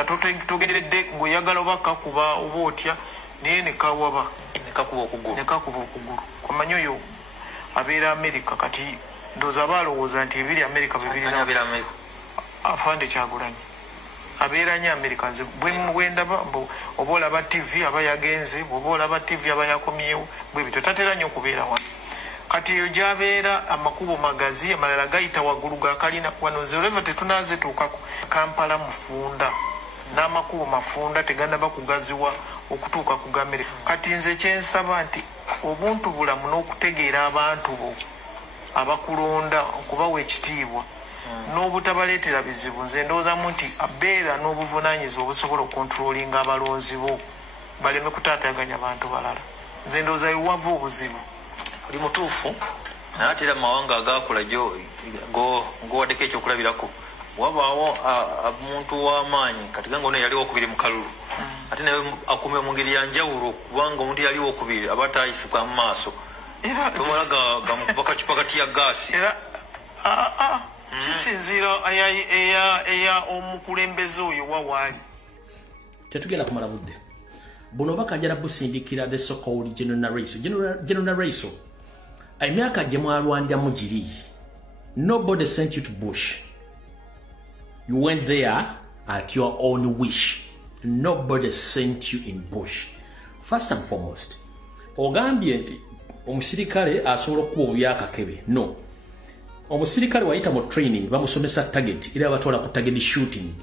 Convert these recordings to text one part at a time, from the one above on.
nga togeredde ng'oyagala obaka kuba oba otya naye nekawaba nekakuba okugulu kumanyi oyo abeera Amerika kati ndooza balowooza nti ebiri Amerika bebirina afande Kyagulanyi abeera nnyo Amerika nze bwendaba oba olaba TV aba yagenze oba olaba TV aba yakomyewo bwe bityo tatera nnyo okubeera wano kati eyo gy'abeera amakubo magazi amalala gayita waggulu ga kalina wano zereva tetunaaze tuukako Kampala mufunda n'amakubo mafunda tegannaba kugaziwa okutuuka ku Kamere kati nze kyensaba nti obuntu bulamu n'okutegeera abantu bo abakulonda okubawa ekitiibwa n'obutabaleetera bizibu nze ndowoozamu nti abeera n'obuvunaanyizibwa obusobola okontrolinga abalonzi bo baleme kutaataganya bantu balala nze ndowooza wava obuzibu oli mutuufu naye ate era mu mawanga agaakula ng'owaddeko ekyokulabirako wabaawo omuntu w'amaanyi kati gange ono yaliwo okubiri mu kalulu ate naye akumira mu ngeri yanjawulo kubanga omuntu yaliwo okubiri aba taayisibwa mu maaso tomala gamukuba kacupa kati ya gaasi kisinziira eya omukulembeze oyo wawaali tetugenda kumala budde buno bakajala busindikira the so-called General Nalweyiso emyaka gye mwalwandiramu giri nobody sent you to bush. You went there at your own wish. Nobody sent you in bush. First and foremost, ogambye nti omusirikale asobola okuba obubyakakebe. No. Omusirikale wayita mu training bamusomesa target era batwala ku target shooting.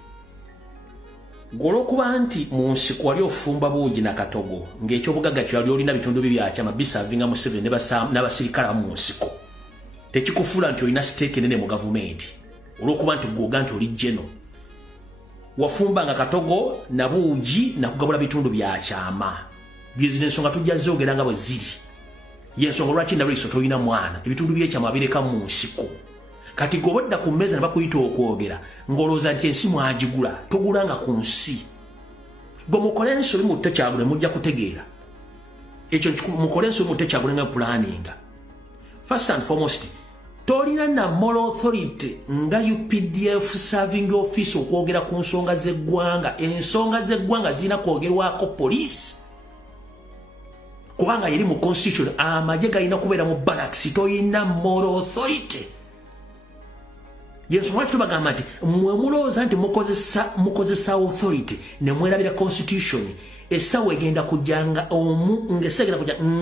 Golokuba nti Munsiko wali ofumba buugi na katogo ng'ekyobugaga kyali olina bitundu bibyakyama bisavinga Museveni n'abasirikale mu Munsiko. Tekikufuula nti olina stake nene mu gavumenti. Olwokuba nti gwoga nti oli jeno wafumba nga katogo na buugi na kugabula bitundu byakyama byezina ensonga tujja zoogera nga bwe ziri yensonga lwaki Nalweyiso toyina mwana ebitundu byekyama bireka mu Nsiko kati gobodda ku Mmeza nebakuyita okwogera ng'olowooza nti ensi mwagigula togulanga ku nsi gwe mukole ensobi mu Kyagulanyi mujja kutegeera ekyo mukole ensobi mu Kyagulanyi nga planninga. First and foremost, tolina na moral authority nga UPDF serving office okwogera ku nsonga z'eggwanga. Ensonga z'eggwanga zirina kwogerwako police kubanga yeri mu constitution amagye galina kubeera mu barracks. Tolina moral authority. Yensonga lwaki tubagamba nti mmwe mulowooza nti mukozesa authority ne mwerabira constitution essawa egenda kujjanga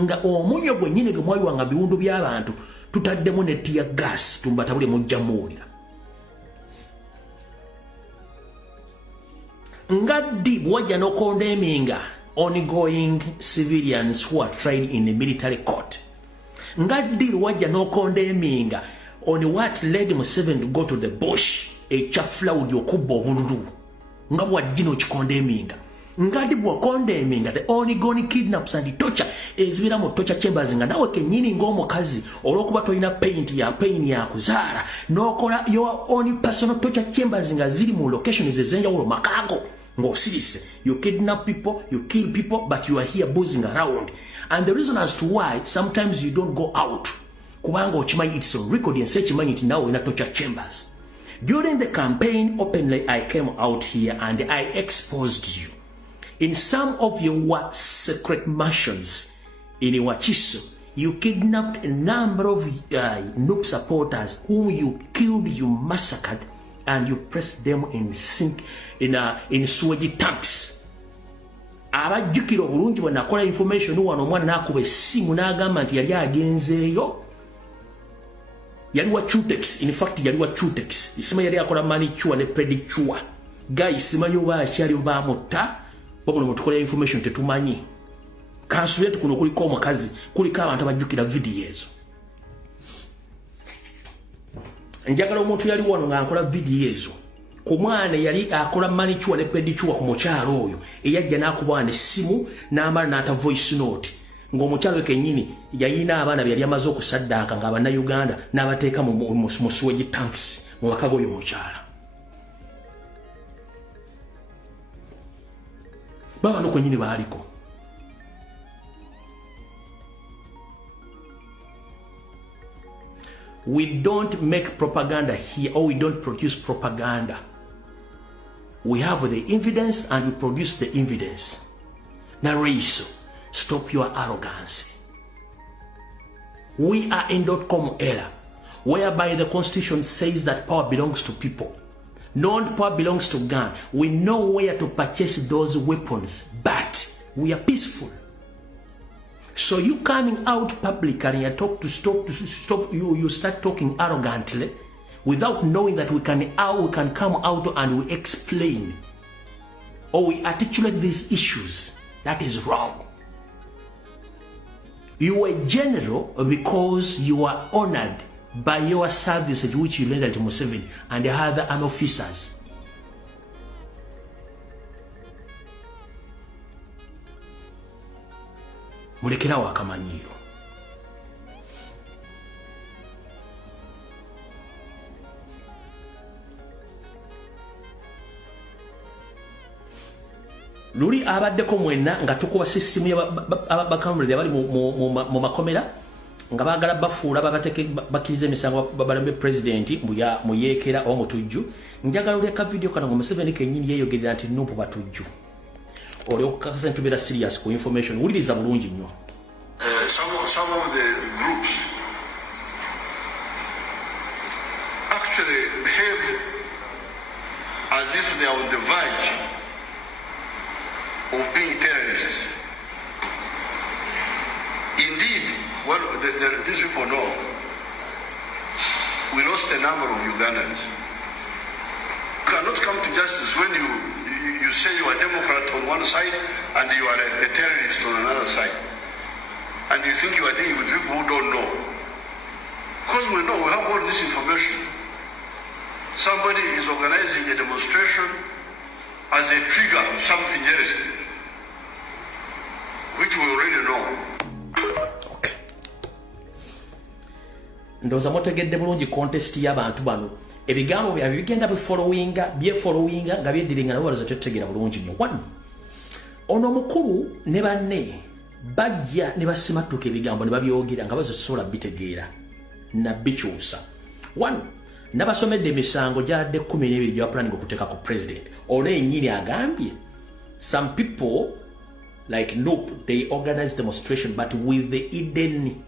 nga omunyo gwennyini gwe mwayiwanga biwundu by'abantu tutaddemu ne tia gas tumbatabule mujja muwulira. Nga ddi bwajja n'okondemminga ongoing civilians who are tried in the military court. Nga ddi wajja n'okondemminga on what led Museveni to go to the bush ekyafulawudi okubba obululu nga bwajja n'okikondemminga. Ngadi bwa condemning the ongoing kidnaps and torture ezibira mu torture chambers nga nawe kenyini ng'omukazi olwokuba tolina pain ya kuzaala n'okola your own personal torture chambers nga ziri mu locations ezenjawulo makago ng'osirise. You kidnap people, you kill people, but you are here boozing around. And the reason as to why sometimes you don't go out kubanga okimanyi it's on record and search manyi nti nawe ina torture chambers. During the campaign openly I came out here and I exposed you in some of your secret mansions in Wachiso. You kidnapped a number of Nook supporters whom you killed, you massacred, and you pressed them in sewage tanks. Abajjukira obulungi bwe nakola information wano omwana n'akuba essimu n'agamba nti yali agenzeeyo. Yali wa Chutex, in fact yali wa Chutex. Isima yali akola manicure ne pedicure. Guys, simanyi oba akyali oba amutta. Bobo mutukolera information tetumanyi. Kansu yetu kuno kuliko omukazi kuliko abantu abajjukira video ezo. Njagala omuntu yali wano nga akola video ezo. Ku mwana yali akola manicure ne pedicure ku mukyalo oyo eyajja n'akuba n'essimu n'amala n'ata voice note ng'omukyalo kennyini yayina abaana byali amaze okusaddaaka nga Abannayuganda n'abateeka mu sewage tanks mu maka g'oyo mukyala. Baba no kwenyini baaliko. We don't make propaganda here, or we don't produce propaganda. We have the evidence and we produce the evidence. Nalweyiso, stop your arrogance. We are in .com era, whereby the constitution says that power belongs to people. Not power belongs to gun. We know where to purchase those weapons, but we are peaceful. So you coming out publicly and you talk to stop you start talking arrogantly without knowing that we can come out and we explain or we articulate these issues. That is wrong. You are general because you are honored by your services which you rendered to Museveni and the other army officers. Mulekera wakamanyiro. Luli abaddeko mwenna nga tukuba system ya bakamulire abali mu makomera nga bagala bafuula babateke bakirize emisango babalambe president muyekera o mutujju njagala uleka video kana ngo Museveni kenyini yeyogerera nti nupo batujju olyo kakasa ntubira serious ku information uliriza bulungi nnyo. Some of the groups actually behave as if they are on the verge of being terrorists. Indeed, well, these people know we lost a number of Ugandans. You cannot come to justice when you say you are a Democrat on one side and you are a terrorist on another side. And you think you are dealing with people who don't know. Because we know, we have all this information. Somebody is organizing a demonstration as a trigger to something else, which we already know. Okay. Ndoza motegedde bulungi contest y'abantu bano. Ebigambo bigenda byefollowinga nga byeddiringa nabo baloza tetegera bulungi nnyo. One, ono mukulu ne banne bajja ne basimatuka ebigambo ne babyogera nga bazosobola bitegeera na bikyusa. One, nabasomedde emisango gyadde 12 gya planning okuteeka ku president. Ono yennyini agambye some people like nope, they organize demonstration but with the hidden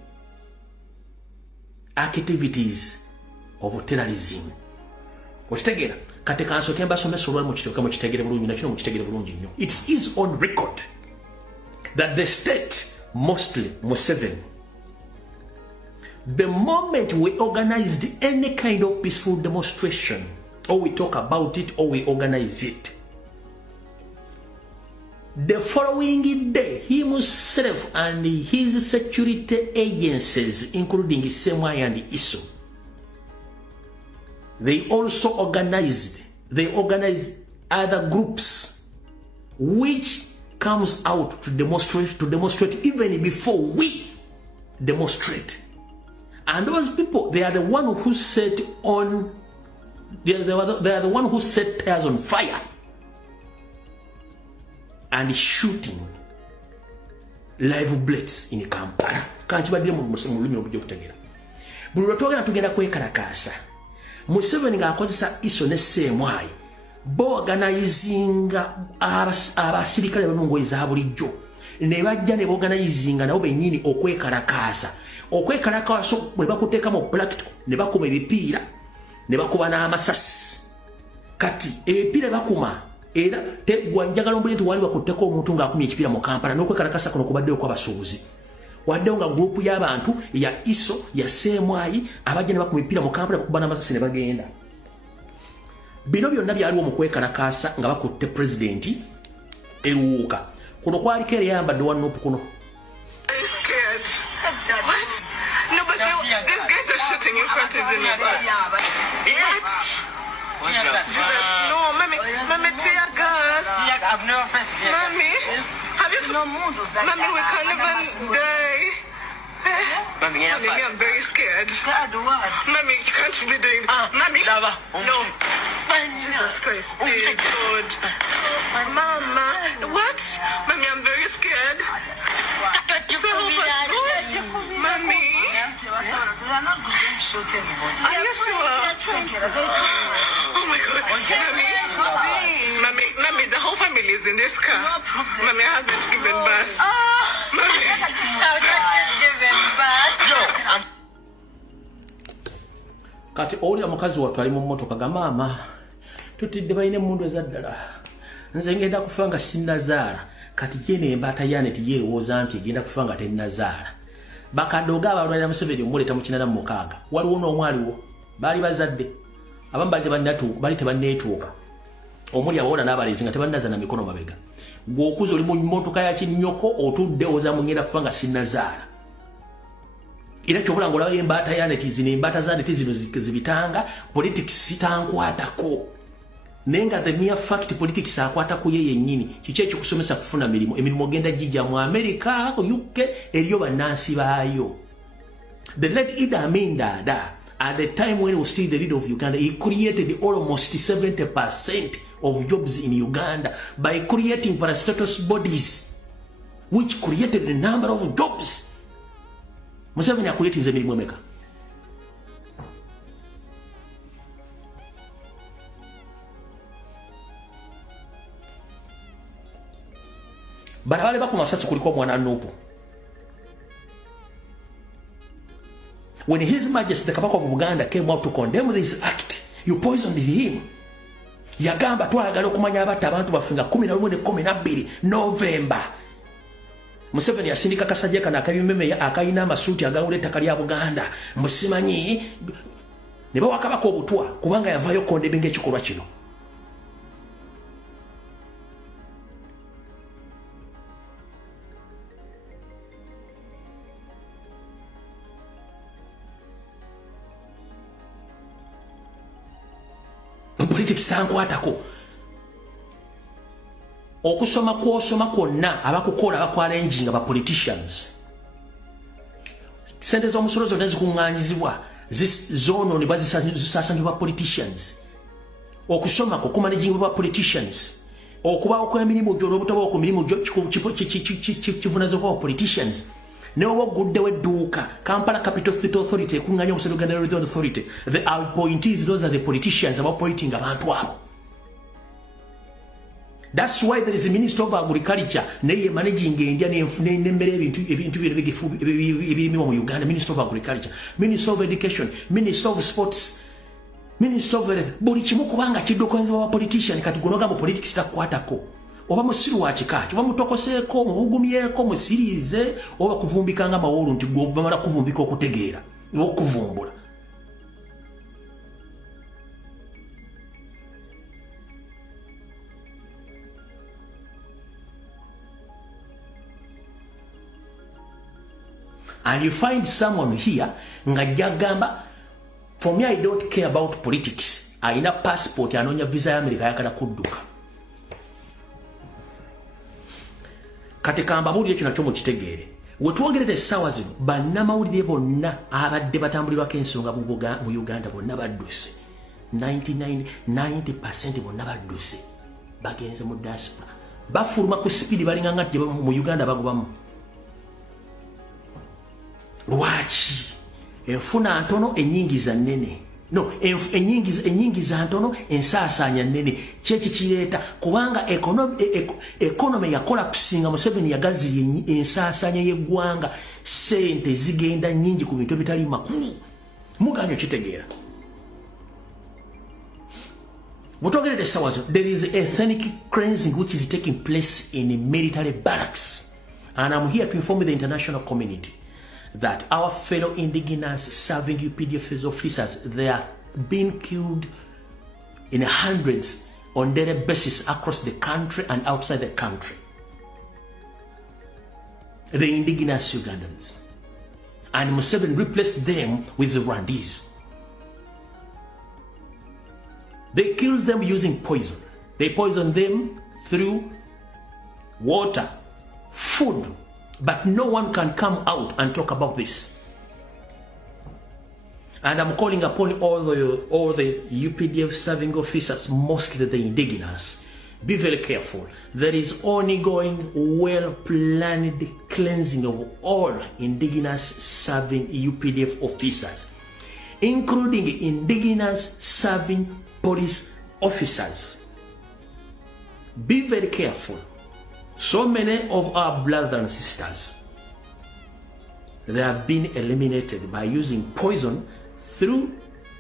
activities of terrorism. Wakitegera kate kansoke mbasomesa olwali mukitoke mukitegere bulungi nakino mukitegere bulungi nnyo. It is on record that the state, mostly Museveni, the moment we organized any kind of peaceful demonstration, or we talk about it, or we organize it, the following day, himself and his security agencies, including Semwai and Iso, they also organized other groups which comes out to demonstrate even before we demonstrate. And those people, they are the one who set on, they are the one who set tires on fire and shooting live bullets in Kampala. Kanchi badde mu lulimi obujja okutegeera. Buli lwetwogera tugenda kwekalakaasa. Museveni ng'akozesa Iso ne Semwai boorganizinga abasirikale banongoyi za bulijjo ne bajja ne boorganizinga nabo bennyini okwekalakaasa. Okwekalakaasa bwe bakuteeka mu practical ne bakuma ebipiira ne bakuba n'amasasi. Kati ebipiira bakuma era tegwanjagala ombuli nti wali bakutteko omuntu ng'akumya ekipiira mu Kampala n'okwekalakaasa kuno kubaddeyo kw'abasuubuzi. Waddewo nga grupu y'abantu ya Iso ya Semwai abajja ne bakuma ebipiira mu Kampala bakuba n'amasasi ne bagenda. Bino byonna byaliwo mu kwekalakaasa nga bakutte pulezidenti eruwuuka. Kuno kwaliko era yambadde wannupu kuno. In front of the Jesus, no, mommy, tear gas. I've never faced tear gas. Mommy, have you? No, mommy, we can't even die. Mommy, I'm very scared. Scared what? Mommy, you can't be doing that. Mommy, no. Jesus Christ, please, God. Mama, what? Mommy, I'm very scared. Mommy. Are you sure? Oh my God. Mommy, the whole family is in this car. Mommy, I haven't given birth. Mommy. Kati oli omukazi wattu ali mu mmotoka ga maama tutidde balina emmundu ezaddala nze ngenda kufa nga sinnazaala kati ye n'embaata yaneti yeerowooza nti egenda kufa nga tennazaala bakadooga abalwanira Museveni omuleeta mu 86 waliwo n'omu aliwo baali bazadde abamu bali tebanneetuuka omuli abawona n'abalezi nga tebannaza na mikono mabega gw'okuza oli mu mmotoka ya kinnyoko otudde ozaamu ngenda kufa nga sinnazaala era kyobula ng'olaba embaata yaneti zino embaata zaneti zino zibitanga politics tankwatako naye nga the mere fact politics akwatako ye yennyini kiki ekikusomesa kufuna emirimu ogenda gijja mu America UK eriyo bannansi baayo. The late Idi Amin Dada at the time when he was still the leader of Uganda, he created almost 70% of jobs in Uganda by creating parastatus bodies which created a number of jobs. Museveni akuletiza emirimu emeka? Barabale baku masasi kulikuwa mwana Nupu. When His Majesty the Kabaka of Uganda came out to condemn this act, you poisoned him. Yagamba twagala okumanya abatta abantu bafinga 11-12 November. Museveni yasindika kasajja kana akabimeme akayina amasuuti agawula ettaka lya Buganda musimanyi ne bawakabako obutwa kubanga yavayo kondebinga ekikolwa kino. Politics tankwatako okusoma kwosoma kwonna abakukola bakwalenjinga ba politicians sente z'omusolo zonna zikuŋŋaanyizibwa zono ne bazisaasanjibwa politicians okusoma kumanagingibwa ba politicians okubawo kw'emirimu gyo n'obutabawo ku mirimu gyo kivunaanyizibwa ba politicians ne oba oguddewo edduuka Kampala Capital City Authority ekuŋŋaanya omusolo Uganda Revenue Authority, the appointees, those are the politicians abappointing abantu abo. That's why there is a Minister of Agriculture neye managing India n'emmere ebintu ebirimu mu Uganda. Minister of Agriculture, Minister of Education, Minister of Sports, Minister of buli kimu kubanga kiddokozebwa ba politician kati gunoga mu politics takwatako. Oba musiru wa kikaki, oba mutokoseeko, mubugumyeko, musirize, oba kuvumbikanga mawolu nti gwe bamala kuvumbika okutegeera, okuvumbula. And you find someone here nga jagamba, for me I don't care about politics. Aina passport anonya visa ya Amerika yakala kudduka. Katika mbabuli yetu nachomo kitegeere. Wetwogerere essaawa zino bannamawulire bonna abadde batambulirwako ensonga mu Uganda bonna badduse. 90% bonna badduse. Bagenze mu diaspora. Bafuluma ku speed balinga ngati mu Uganda bagobamu. Lwaki enfuna ntono enyingiza nnene. No, enyingiza ntono ensaasaanya nnene. Kyeki kireeta kubanga economy ya collapsinga Museveni yagazi ensaasaanya y'eggwanga sente zigenda nnyingi ku bintu bitali makulu. Muganyo kitegeera. Mutogerere essaawa zo, there is ethnic cleansing which is taking place in military barracks. And I'm here to inform the international community that our fellow indigenous serving UPDF officers, they are being killed in hundreds on daily basis across the country and outside the country. The indigenous Ugandans. And Museveni replaced them with the Rwandese. They killed them using poison. They poisoned them through water, food, but no one can come out and talk about this. And I'm calling upon all the UPDF serving officers, mostly the indigenous. Be very careful. There is ongoing, well-planned cleansing of all indigenous serving UPDF officers. including indigenous serving police officers. Be very careful. So many of our brothers and sisters, they have been eliminated by using poison through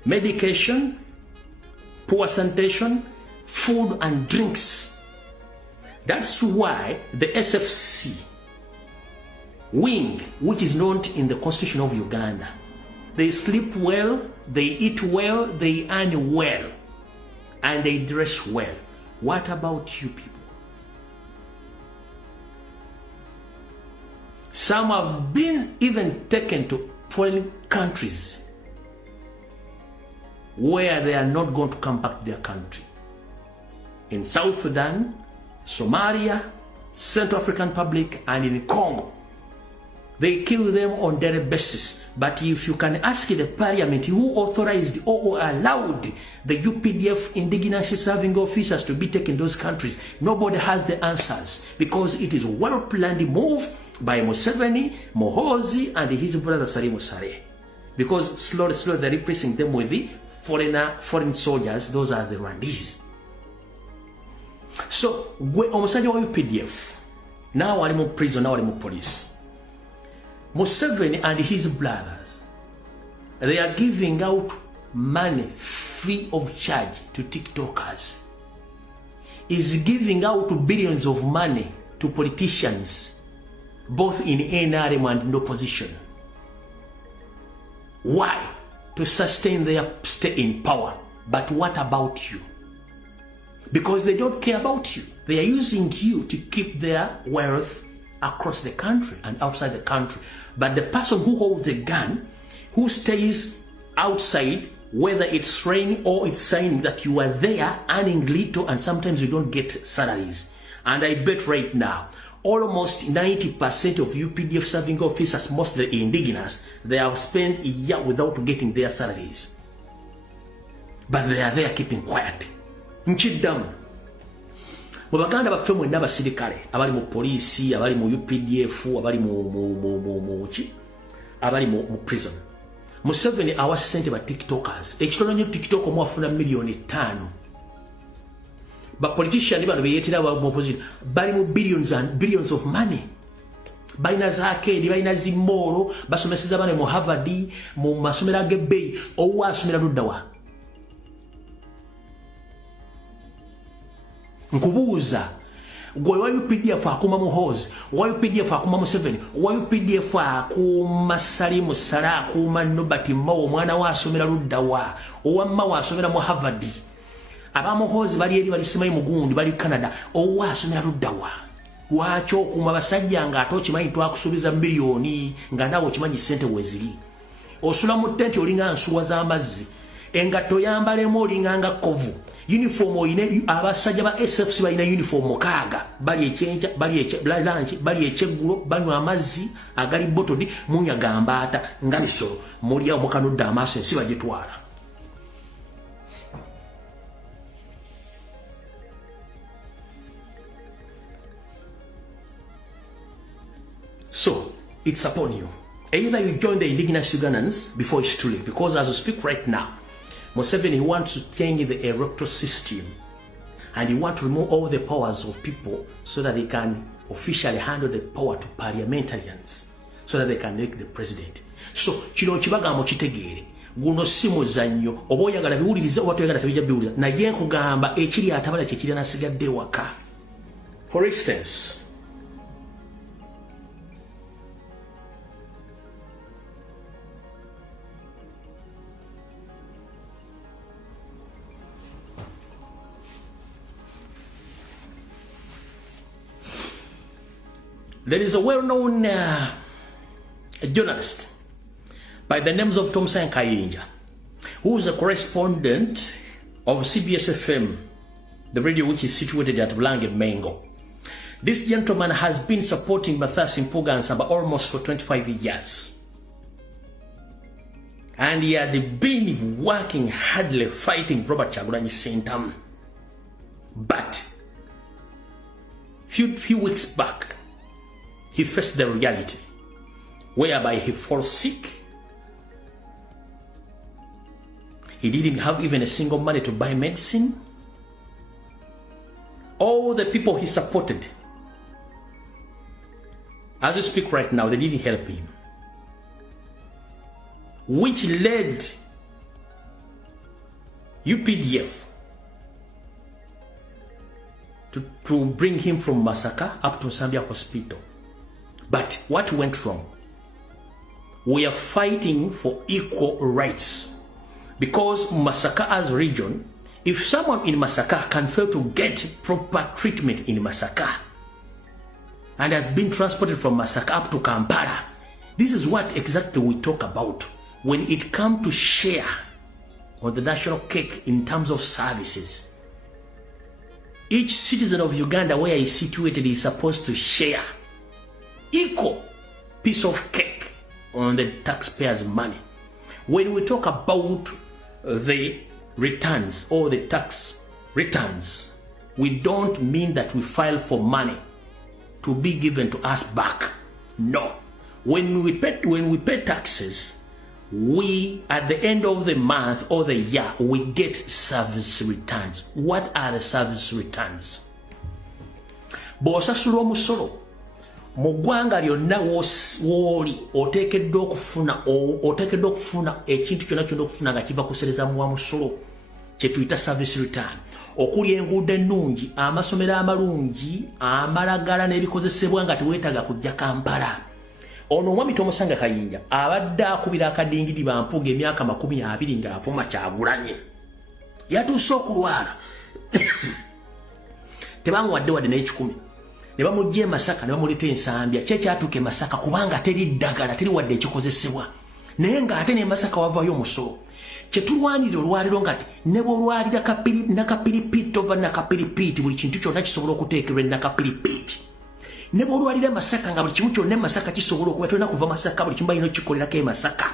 medication, poor sanitation, food and drinks. That's why the SFC wing, which is not in the Constitution of Uganda, they sleep well, they eat well, they earn well, and they dress well. What about you people? Some have been even taken to foreign countries where they are not going to come back to their country. In South Sudan, Somalia, Central African Republic, and in Congo. They kill them on daily basis. But if you can ask the parliament who authorized or allowed the UPDF indigenous serving officers to be taken in those countries, nobody has the answers, because it is a well-planned move by Museveni, Mohozi, and his brother Salimu Saleh. Because slowly they're replacing them with the foreign soldiers. Those are the Rwandese. So, omusajja wa UPDF, now ali mu prison, now ali mu police. Museveni and his brothers, they are giving out money free of charge to TikTokers. Is giving out billions of money to politicians, both in NRM and in opposition. Why? To sustain their stay in power. But what about you? Because they don't care about you. They are using you to keep their wealth across the country and outside the country. But the person who holds the gun, who stays outside, whether it's rain or it's signing that you are there earning little, and sometimes you don't get salaries. And I bet right now, almost 90% of UPDF serving officers, mostly indigenous, they have spent a year without getting their salaries. But they are there keeping quiet. Nchiddamu mu baganda baffe mwenna abasirikale abali mu poliisi, abali mu UPDF, abali mu prison, Museveni awa ssente ba TikTokers. Ekitono nnyo TikTok omu afuna $5,000,000. Ba politician bano beyeetera mu opposition bali mu billions and billions of money. Balina zaakedi, balina zimmoolo, basomeseza bane mu Harvard, mu masomero ag'ebbeeyi. Owa asomera luddawa? Nkubuuza, gwe wa UPDF akuma Muhoozi, wa UPDF akuma Museveni, wa UPDF akuma Salimu Saleh, akuma Nobert Mao, omwana wa asomera luddawa? Owa Mao asomera mu Harvard. Aba Muhoozi bali eri bali Simayi Mugundi, bali Canada. Owa asomera luddawa? Lwaki okuuma basajja nga ate okimanyi twakusuubiza miliyoni nga naawe okimanyi ssente weziri? Osula mu ttenti olinga nsuwa z'amazzi, engatto yambalemu olinganga kovu. Uniform oyine abasajja ba SFC balina uniform mukaaga, bali ekyenja, bali ekyeggulo, banywa amazzi agali botodi, munyaga mbaata nga bisolo, muli awo mukanudde amaaso ensi bagitwala. So, it's upon you. Either you join the indigenous Ugandans before it's too late, because as we speak right now, Museveni wants to change the electoral system, and he wants to remove all the powers of people so that they can officially handle the power to parliamentarians so that they can make the president. So, kino kibagambo kitegeere. Guno si muzannyo. Oba oyagala biwulirize oba toyagala tabijja biwuliriza. Naye nkugamba ekiri atabala kyekiri nasigadde waka. For instance, there is a well-known journalist by the names of Thompson Kayinja, who is a correspondent of CBS FM, the radio which is situated at Bulange Mengo. This gentleman has been supporting Mathias Mpuga and Samba almost for 25 years. And he had been working hardly fighting Robert Kyagulanyi Ssentamu. But few weeks back, he faced the reality whereby he falls sick He didn't have even a single money to buy medicine. All the people he supported, as we speak right now, they didn't help him. Which led UPDF to bring him from Masaka up to Zambia Hospital. But what went wrong? We are fighting for equal rights. Because Masaka as a region, if someone in Masaka can fail to get proper treatment in Masaka and has been transported from Masaka up to Kampala, this is what exactly we talk about when it comes to share on the national cake in terms of services. Each citizen of Uganda where he is situated is supposed to share equal piece of cake on the taxpayers' money. When we talk about the returns or the tax returns, we don't mean that we file for money to be given to us back. No. When we pay taxes, we at the end of the month or the year we get service returns. What are the service returns? Bw'osasula omusolo mu ggwanga lyonna w'oli oteekeddwa okufuna ekintu kyonna kyonna okufuna nga kiva kusereza mu musolo kye tuyita service return. Okuli enguudo ennungi, amasomero amalungi, amalagala n'ebikozesebwa nga teweetaaga kujja Kampala. Ono omwami Tomusanga Kayinja abadde akubira akadingidi bampuga emyaka 20 ng'avuma Kyagulanyi. Yatuuse okulwala. Tebamuwadde wadde n'ekikumi. Ne bamugye Masaka ne bamuleeta ensambya. Kye kyatuuka Masaka kubanga teri ddagala, teri wadde ekikozesebwa. Naye ng'ate ne Masaka wavaayo omusolo. Kye tulwanirira olwaliro ngati ne bw'olwalira nakapiripiti oba nakapiripiti buli kintu kyonna kisobola okuteekerwa nakapiripiti. Ne bw'olwalira Masaka nga buli kimu kyonna Masaka kisobola okuba tolina kuva Masaka buli kimu balina okikolerako Masaka.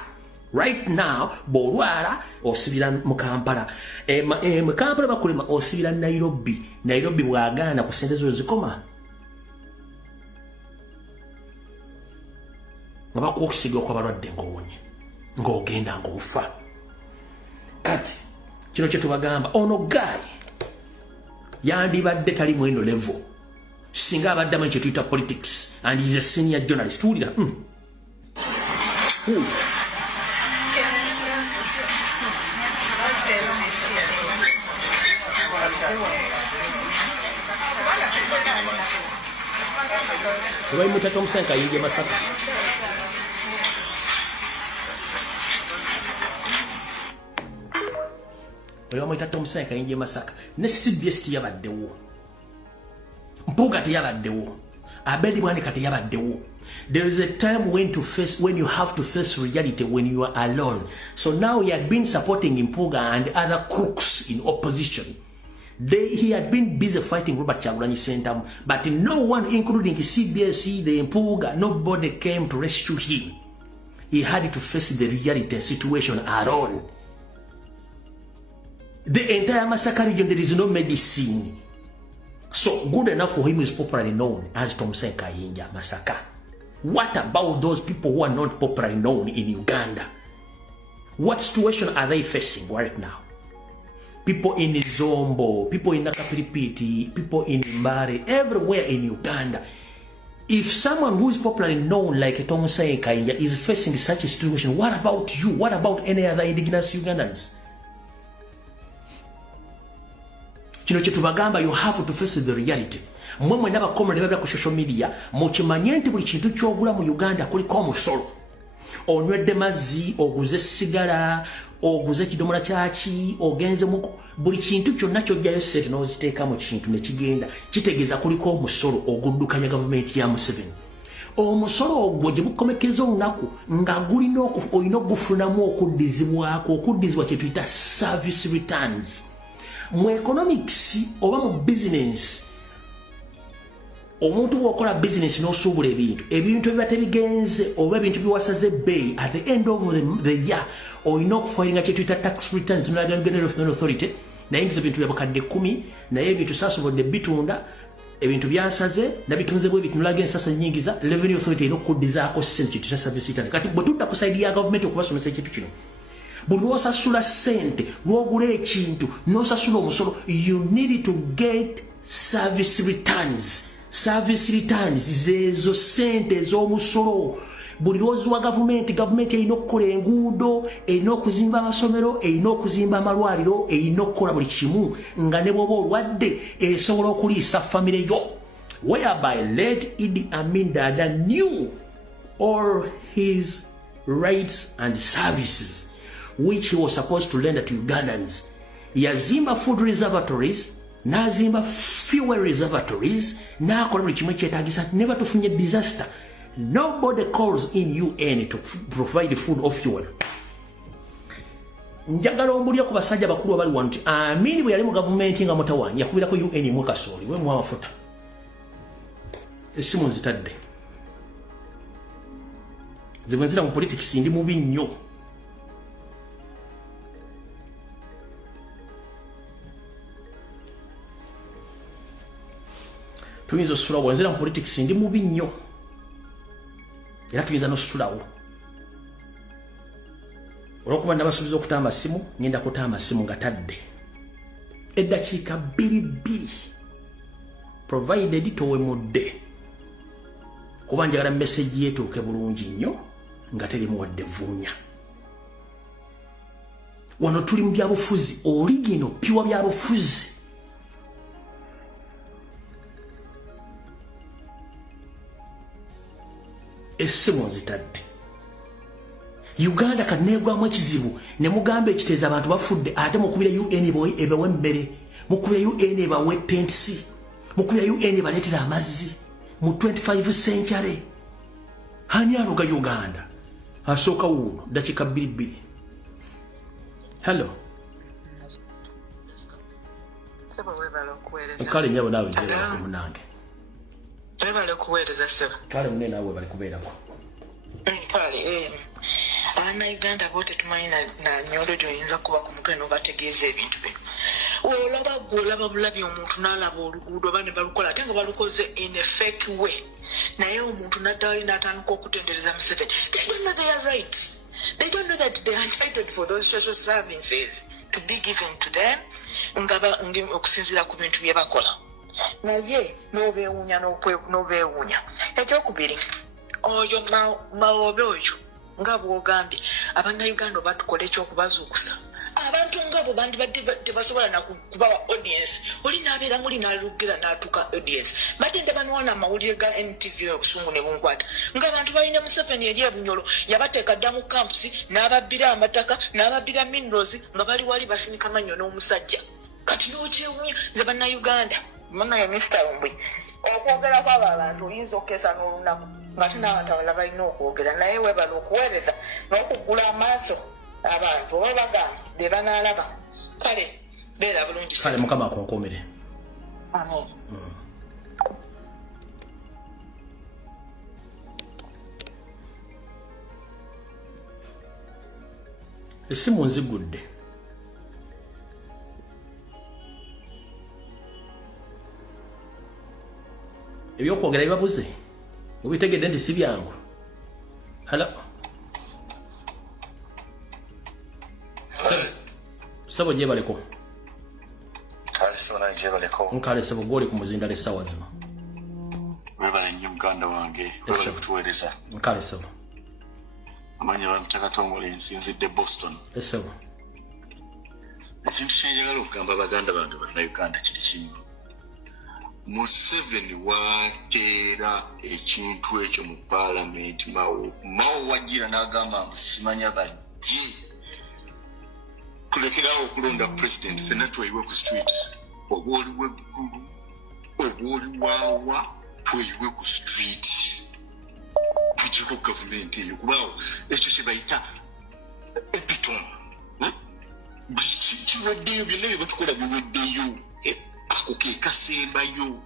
Right now bw'olwala osibira mu Kampala. Mu Kampala bakulema osibira Nairobi. Nairobi bw'agaana ku ssente zo zikoma. Nga bakuwa okusiga okw'abalwadde ng'owonye. Ng'ogenda ng'ofa. Kati kino kye tubagamba ono guy yandibadde tali mu eno level singa abaddamu kye tuyita politics and he is a senior journalist. Tuwulira obayi mutata Omusange Kayinja Masaka. Oyamwita Omusange Kayinja Masaka. Ne CBS teyabaddewo. Mpuga teyabaddewo. Abedi Bwanika teyabaddewo. There is a time when you have to face reality when you are alone. So now he had been supporting Mpuga and other crooks in opposition. He had been busy fighting Robert Kyagulanyi Center, but no one, including CBS, the Mpuga, nobody came to rescue him. He had to face the reality situation alone. The entire Masaka region, there is no medicine. So good enough for him is popularly known as Tomusanga Kayinja Masaka. What about those people who are not popularly known in Uganda? What situation are they facing right now? People in Zombo, people in Nakapiripiti, people in Mbare, everywhere in Uganda. If someone who is popularly known like Tomusanga Kayinja is facing such a situation, what about you? What about any other indigenous Ugandans? Kino kye tubagamba, you have to face the reality. Mwe mwena bakomera ne babya ku social media mukimanye nti buli kintu ky'ogula mu Uganda kuliko omusolo. Onywedde mazzi, oguze sigala, oguze kidomola kyaki, ogenze mu buli kintu kyonna ky'ojjayo sente n'oziteeka mu kintu ne kigenda kitegeeza kuliko omusolo oguddukanya gavumenti ya Museveni. Omusolo ogwo gye bukomekeza olunaku nga gulina olina okufunamu okuddizibwa kye tuyita service returns. Mu economics oba mu business omuntu bw'okola business n'osuubula ebintu ebiba tebigenze oba ebintu biwasaze ebbeeyi at the end of the year olina okufayiringa kye tuyita tax returns n'Uganda Revenue Authority nayingiza ebintu bya bukadde 10 naye ebintu saasobodde bitunda ebintu byansaze nabitunzebwa ebintu nulaga ensasa nyingiza Revenue Authority erina okuddizaako ssente kye tuyita service return. Kati bwe tudda ku side ya government okubasomesa ekintu kino buli lwosasula ssente lwogula ekintu n'osasula omusolo, you need to get service returns. Service returns zezo ssente ez'omusolo. Buli lwoziwa gavumenti erina okukola enguudo, erina okuzimba amasomero, erina okuzimba amalwaliro, erina okukola buli kimu nga ne bw'oba olwadde esobola okuliisa famire yo. Whereby late Idi Amin Dada knew all his rights and services which he was supposed to render to Ugandans. Yazimba food reservatories, nazimba fuel reservatories, nakola buli kimu ekyetaagisa never tufunye disaster. Nobody calls in UN to provide food or fuel. Njagala ombulya ku basajja bakulu abali wano nti Amin bwe yali mu gavumenti nga mutawaanya yakubirako UN mu kasooli we mu amafuta. Esimu nzitadde. Zibenzira mu politics ndi mubi nnyo. Tuyinza osulawo nzira mu politics ndi mubi nnyo. Era tuyinza n'osulawo. Olwokuba nabasuubiza okuta amasimu, ngenda kuta amasimu nga tadde. Eddakiika 2 provided towemudde. Kuba njagala message yetuuke bulungi nnyo nga terimu wadde vuunya. Wano tuli mu byabufuzi, original pure byabufuzi. Essimu nzitadde. Uganda kaneegwamu ekizibu ne mugamba ekiteeza abantu bafudde ate mukubira UN ebawe emmere, mukubira UN ebawe tentsi, mukubira UN baleetera amazzi mu 25th century. Hani aloga Uganda? Asooka wuuno dakiika 2. Hello. Seba webale okuweereza. Kale nyabo nawe njera munange. Webale okuweereza seba. Kale munne nawe bali kubeerako. Kale Abaana Uganda bote tumanyi na nyolo gyoyinza kuba ku mutwe n'obategeeza ebintu bino. Olaba bulabi omuntu n'alaba oluguudo bane balukola ate nga balukoze in a fake way. Naye omuntu n'addawali n'atandika okutendereza Museveni. They don't know their rights. They don't know that they are entitled for those social services to be given to them okusinziira ku bintu bye bakola. Naye n'obeewuunya. Ekyokubiri, oyo mawobe oyo nga bw'ogambye Abannayuganda batukola ekyokubazuukusa. Abantu ngabo bandibadde tebasobola nakubawa audience. Oli n'abeera muli n'alugera n'atuuka audience. Badde ndabanwana amawulire ga NTV obusungu ne bunkwata. Ng'abantu balina Museveni eri ebunyolo yabateeka dda mu campusi n'ababbira amataka n'ababbira minerals nga bali wali basinika mannyo n'omusajja. Kati n'okyewuunya nze Bannayuganda munnaye Mr. Lumbwe okwogera kw'abo abantu oyinza okkeesa n'olunaku ng'ate n'abatawala balina okwogera naye webala okuweereza n'okugula amaaso abantu oba bagamba be banaalaba. Kale beera bulungi. Kale Mukama akonkomere. Amen. Essimu nzigudde. Ebyokwogera bibabuze mubitegedde nti si byangu. Hello. Sabo je baleko. Kale sabo na je baleko. Nkale sabo goli ku muzinda le sawa zino. Webale nnyo muganda wange. Webale kutuweereza. Nkale sabo. Amanya bamutaka tongole nsinzidde Boston. Sabo. Ekintu kyenjagala okugamba abaganda bange Bannayuganda kiri kimu. Museveni wateera ekintu ekyo mu Parliament Mao wajjira n'agamba mbu simanya bajje. Tulekerawo okulonda president ffenna tweyiwe ku street. Oba oli weggulu oba oli waawa tweyiwe ku street. Tuggyeko gavumenti eyo kubaawo ekyo kye bayita epitome. Kiweddeyo byonna bye batukola biweddeyo. Ako ke kasembayo.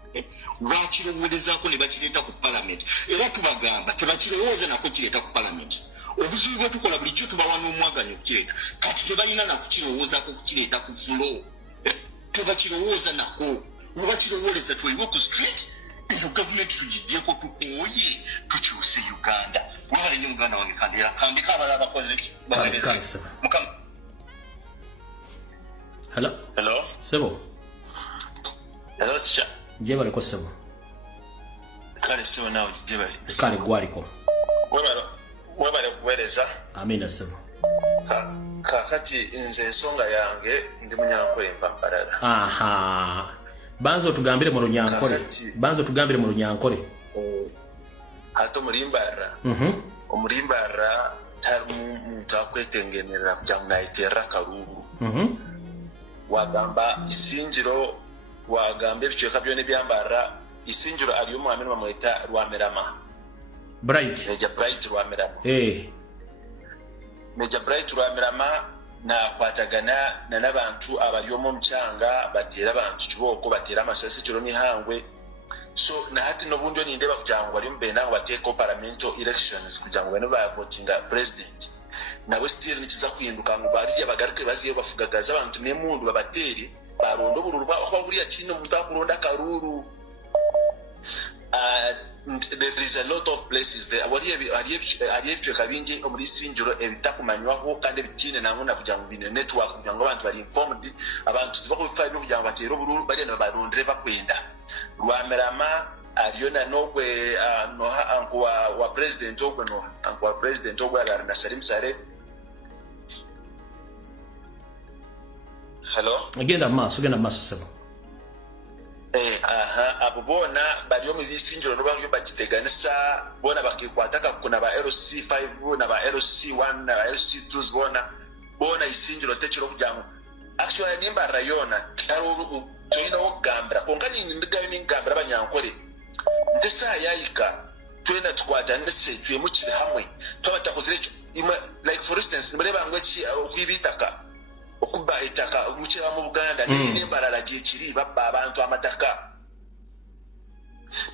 Lwakirowolezaako ne bakireeta ku Parliament. Era tubagamba tebakirowooza nako kireeta ku Parliament. Obuzibu bwe tukola bulijjo tubawa n'omwaganyo okukireeta. Kati tebalina nakukirowoozaako kukireeta ku fulo. Tebakirowooza nako. Bwe bakirowooleza tweyiwe ku street. Eyo gavumenti tugiggyeko tukooye tukyuse Uganda. Wabale nnyo muganda wange kandi era kambika abalala bakoze ki baweereza. Hello. Hello. Sebo. Hello, teacher. Jebale ko sebo. Kale sebo nawe jebale. Kale gwaliko. Webale kuweereza. Amina sebo. Kakati nze ensonga yange ndi munyankole mpambalala. Aha. Banzo tugambire mu Runyankole. Banzo tugambire mu Runyankole. Ate omulimbara. Omulimbara tali muntu akwetengenera kugira ngo nayitera kalulu. Wagamba isinjiro wagamba ebicweka byone byambara isinjiro aliyo mwami bamweta Rwamerama. Bright. Meja Bright Rwamerama. Meja Bright Rwamerama na kwatagana n'abantu abaliyo mu mchanga batera abantu kiboko batera amasasi kiro mihangwe. So na hati no bundo ninde bakujanga bali mbena bateko parliamentary elections kujanga bano ba voting president. Nawe still nikiza kuhinduka ngo bari abagaruke baziye bafugagaza abantu nemundu babateri barondo bururu bakwa buriya kino mutakuronda karuru. There is a lot of places there. Ariye kabinje omuri sinjiro ebitakumanywaho kandi bitine namuna kujanga bine network kujanga abantu bari informed abantu tubakufaya no kujanga batero bururu bari na barondre bakwenda. Rwamerama aliona nogwe noha anko wa president ogwe no anko wa president ogwe ari na Salim Sare. Hello. Agenda maso sebo. Abubona baliyo mu bisinjiro no bagyo bagiteganisa bona bakikwataka kuna ba LC5 na ba LC1 na LC2 bona isinjiro tekiro kujanga actually nimba rayona taro toyina ogambira konkani ndigayo n'ingambira abanyankole ndesa yayika twena tukwata ndese twemukire hamwe twabatakozire like for instance nimureba ngweki okwibitaka okuba itaka umukira mu Buganda n'imbarara gikiri babba abantu amataka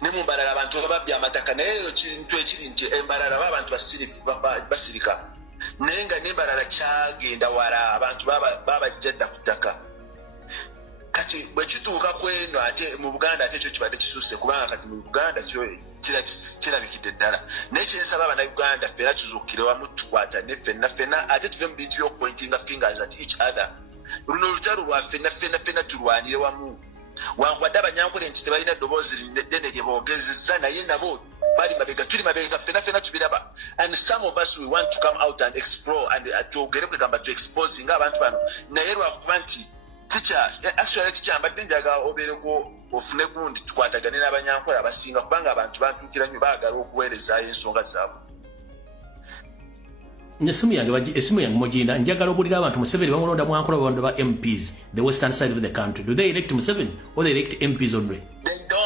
nemumbarara abantu bababya amataka nayo kintu ekirinje embarara abantu basirika nenga nimbarara kyagenda wala abantu babajjadda kutaka kati bwekituuka kweno ate mu Buganda ate ekyo kibadde kisuse kubanga kati mu Buganda kyo kirabikidde ddala nekyensaba abannayuganda ffena tuzuukire wamu tukwata ne ffenna ate tuve mu bintu by'okupointinga fingers at each other. Luno olutalo lwa ffenna tulwanire wamu wankwadde abanyankole nti tebalina ddoboozi ddene lye boogezezza naye nabo bali mabega tuli mabega ffenna tubiraba and some of us we want to come out and explore and twogere kwegamba to expose nga abantu bano naye lwakuba nti actually teacher mbadde njaga obeereko ofune gundi tukwatagane n'abanyankole abasinga kubanga abantu bantukira nnyo baagala okuweerezaayo ensonga zaabwe. Esimu yange mugenda njagala obulira abantu Museveni bamulonda mwankola abantu ba MPs the western side of the country. Do they elect Museveni or they elect MPs only? They don't.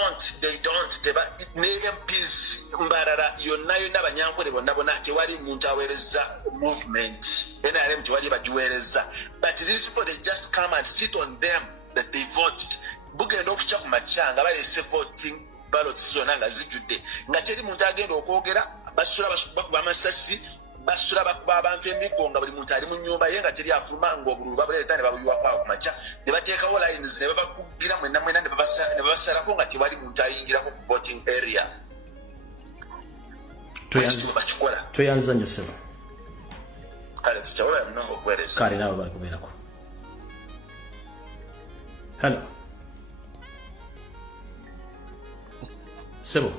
Ne MPs mbarara yonnayo n'abanyankole bonna tewali muntu aweereza movement NRM tewali bagiweereza but these people they just come and sit on them that they voted. Bugenda okucha ku machanga balese voting ballots zonna nga zijjudde nga teri muntu agenda okwogera basula bakuba amasasi basula bakuba abantu emigonga buli muntu ali mu nnyumba ye nga teri afuluma ng'obululu babuleeta ne babuyiwako ku macha ne bateekawo lines ne babakugira mwena ne babasalako nga tewali muntu ayingirako ku voting area. Tweyanza nnyo ssebo. Kale tikyawola munonga okuweereza. Kale nabo balikubeerako. Hello. Sebo.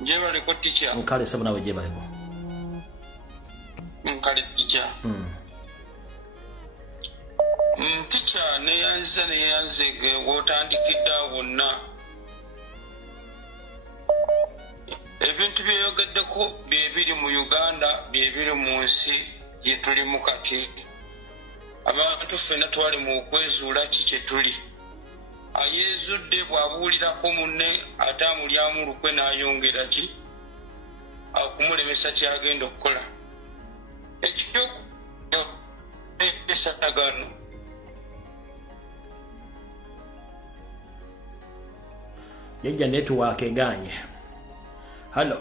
Jebaleko teacher. Nkale sebo nawe jebaleko. Nkale teacher. Teacher neyanze wotandikidde wonna. Ebintu byeyogeddeko byebiri mu Uganda byebiri mu nsi gye tulimu kati. Abantu ffenna twali mu kwezuula ki kye tuli. Ayezudde bw'abuulirako munne ate amulyamu lukwe n'ayongera ki okumulemesa kyagenda okukola. Esatagano yajja network eganye. Hello.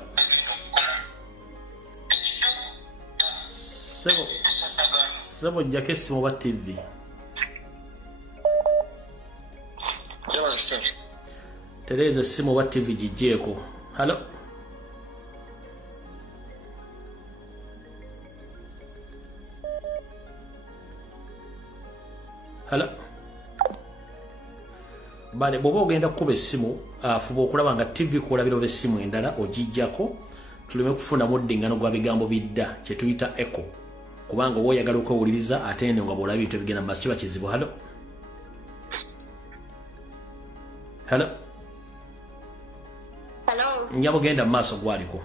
Sebo jjako essimu oba TV. Tereza essimu oba TV gijjeeko. Hello. Hello. Bale bobo ogenda kukuba essimu fuba okulaba nga TV kuolabira oba essimu endala ogijjako tuleme kufuna muddingano gwa bigambo bidda kye tuyita echo kubanga oba oyagala okwewuliriza ate eno nga bw'olaba ebintu ebigenda mu maaso kiba kizibu. Hello. Hello. Hello. Nyabo genda mu maaso gwaliko.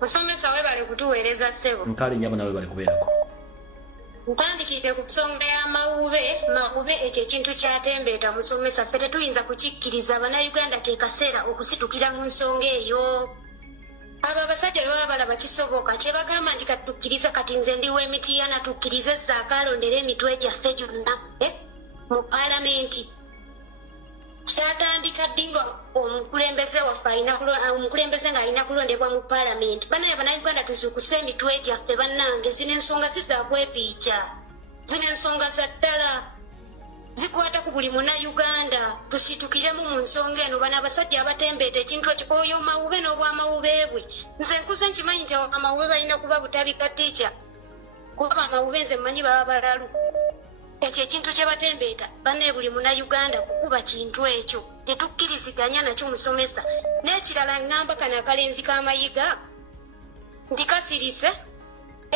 Musomesa we bale kutuweereza ssebo. Nkale nyabo nawe bale kubeerako. Ntandikidde ku nsonga y'amawube ekyo ekintu kyatembeeta musomesa ffe tetuyinza kukikkiriza bannayuganda ke kaseera okusitukira mu nsonga eyo. Abo abasajja baba balaba kisoboka kye bagamba nti katukkiriza kati nze ndiwo emitiyana tukkirize saakalondera emitwe gyaffe gyonna mu paalamenti. Kyatandika ddi nga omukulembeze waffe omukulembeze ng'alina kulondebwa mu paalamenti. Banaye bannayuganda tuzuukuse emitwe gyaffe bannange zino ensonga zizakwepiica. Zino ensonga za ddala zikwata ku buli munnayuganda. Tusitukiremu mu nsonga eno bano abasajja abatembeeta ekintu ekyo oyo mawube n'obwamawube bwe. Nze nkuze nkimanyi nti amawube balina kuba butabika ttica kuba amawube nze mmanyi baba balalu. Ekyo ekintu kye batembeeta banne buli munnayuganda kukuba kintu ekyo tetukkiriziganya nakyo musomesa. N'ekirala ngamba kano akalenzi k'amayiga nti kasirise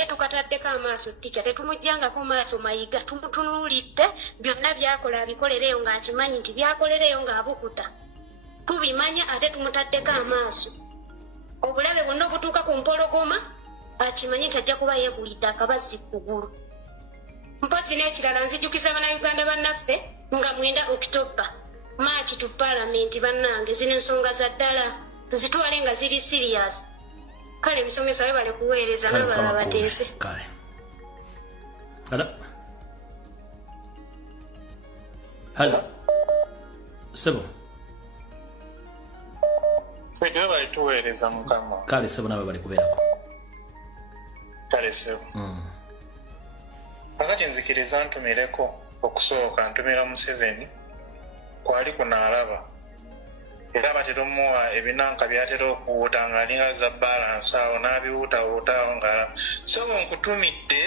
tukataddeko amaaso ttica tetumuggyangako maaso mayiga tumutunuulidde byonna byakola abikolereyo ng'akimanyi nti byakolereyo ng'abukuta tubimanya ate tumutaddeko amaaso. Obulabe bwonna obutuuka ku mpologoma akimanyi nti ajja kuba yeegulidde akabazzi kugulu. Mpozi n'ekirala nzijukiza bannayuganda bannaffe nga 9 Oktoba Maachi tu paalamenti bannange zino ensonga za ddala tuzitwale nga ziri serious. Kale bisomesa we bale kuweereza n'abalala bateese. Kale. Hello. Hello. Sebo. Fedwe bale tuweereza mukama. Kale sebo nawe bale kubeerako. Kale sebo. Kakati nzikiriza ntumireko okusooka ntumira Museveni kwali kunaalaba era batera omuwa ebinanka byatera okuwuuta ng'alinga za balansi awo n'abiwuutawuutaawo nga so nkutumidde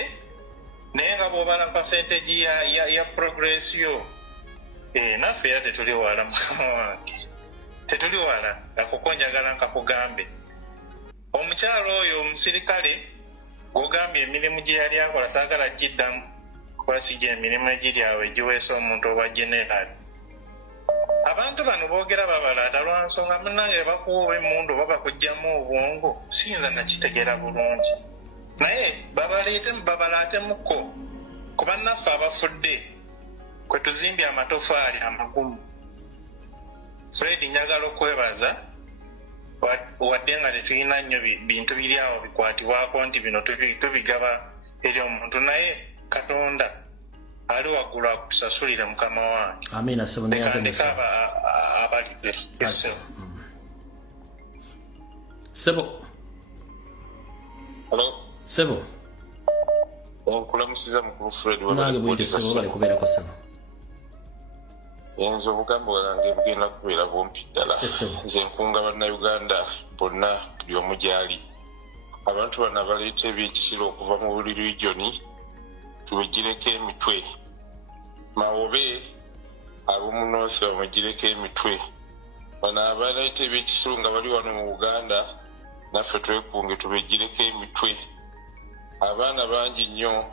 naye nga bw'obala pasentegi ya progress yo naffe era tetuli wala mukama wange tetuli wala akuko njagala nkakugambe omukyalo oyo omusirikale gw'ogambye emirimu gye yali akola saagala giddamu kuba sijja emirimu egiri awo egiweesa omuntu oba generali. Abantu bano boogera babalaata lwa nsonga munnange bakuwa emmundu oba bakuggyamu obwongo siyinza nakitegeera bulungi naye babalaatemukko ku bannaffe abafudde kwe tuzimbye amatofaali amagumu. Fred njagala okwebaza wadde nga tetulina nnyo bintu biri awo bikwatibwako nti bino tubigaba eri omuntu naye Katonda ali waggulu akutusasulire mukama wange. Amina sebo neyazanyisa. Abalidde. Sebo. Hello. Sebo. Onkulamusiza mukulu Fred nange bwite sebo bali kubeerako sebo. Enzo obugambo bwange bugenda kubeera bumpi ddala. Nze nkunga bannayuganda bonna buli omu gyali. Abantu bano baleeta ebyekisiro okuva mu buli regioni tubigireko emitwe. Mawobe ab'omu North bamugireko emitwe. Bano abaleeta ebyekisiro nga bali wano mu Buganda naffe twekunge tubigireko emitwe. Abaana bangi nnyo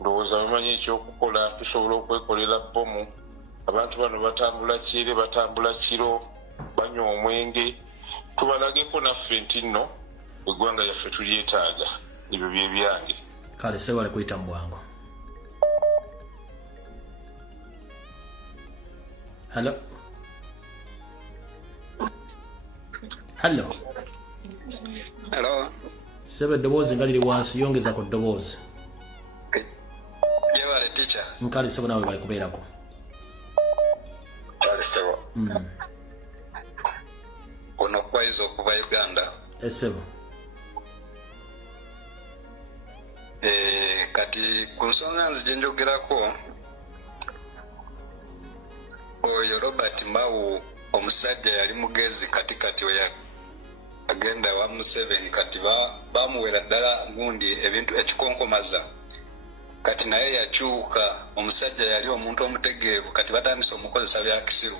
ndowooza bamanyi ekyokukola tusobola okwekolera bbomu. Abantu bano batambula kire batambula kiro banywa omwenge tubalageko naffe nti nno eggwanga lyaffe tulyetaaga ebyo bye byange. Kale sebo bali kuyita mu bwangu. Hello. Hello. Hello. Sebo eddoboozi nga liri wansi yongeza ku ddoboozi. Byebale teacher. Nkale sebo nawe bali kubeerako. Sebo. Ono kwaizo okuva Uganda. Sebo. Kati ku nsonga nzije njogerako oyo Robert Mbawu omusajja yali mugezi kati we agenda wa Museveni kati bamuwera ddala gundi ebintu ekikonkomaza kati naye yakyuka omusajja yali omuntu omutegeevu kati batandise omukozesa bya kisiru.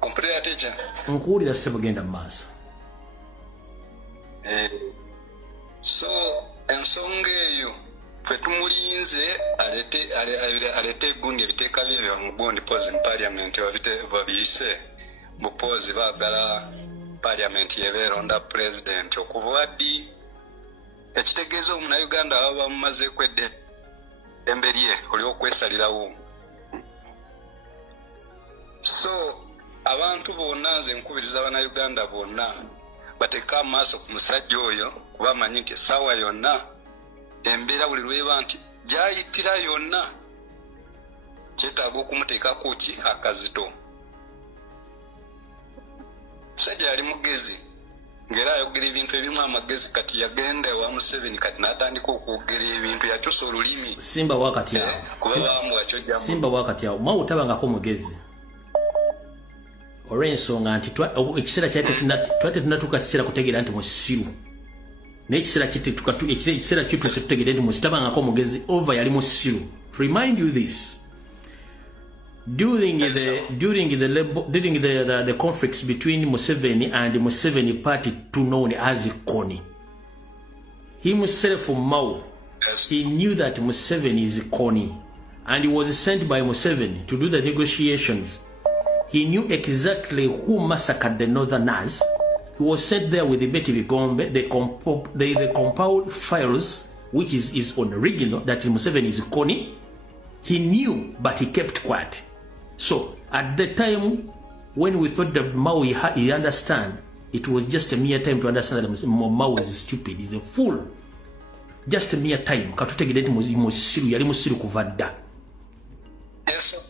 Kompulira teacher. Nkuwulira ssebo genda mu maaso. So ensonga eyo ffe tumulinze alete egundi ebiteeka bye mu gundi poozi mu paliamenti babiyise mu poozi baagala paliamenti yebeeronda pulezidenti okuva ddi ekitegeeza omunauganda aba bamumazeeko eddembe lye olw'okwesalirawo. So abantu bonna nze nkubiriza abanauganda bonna bateeka amaaso ku musajja oyo kuba amanyi nti essaawa yonna embeera buli lweba nti gyayitira yonna kyetaaga okumuteekako ki akazito. Musajja yali mugezi ng'era ayogera ebintu ebimu amagezi kati yagenda ewa Museveni kati n'atandika okwogera ebintu yakyusa olulimi. Simba wakati awo. Kuba bamuwakyojjamu. Simba wakati awo. Mwawe otabangako mugezi. Olw'ensonga nti ekiseera kyate tunatuuka kiseera kutegeera nti musiru. N'ekiseera ekiseera kituuse tutegeere nti musitabangako mugezi over yali musiru. To remind you this, during the conflicts between Museveni and the Museveni party too known as Koni, himself Mao, he knew that Museveni is Koni, and he was sent by Museveni to do the negotiations. He knew exactly who massacred the Northerners. He was sent there with the Betty Bigombe, the compound files, which is on the original, that Museveni is Koni. He knew, but he kept quiet. So, at the time, when we thought that Mao, he understand, it was just a mere time to understand that Mao is stupid, he's a fool. Just a mere time. Katutegedeti musiru, yali musiru kuvada. Yes.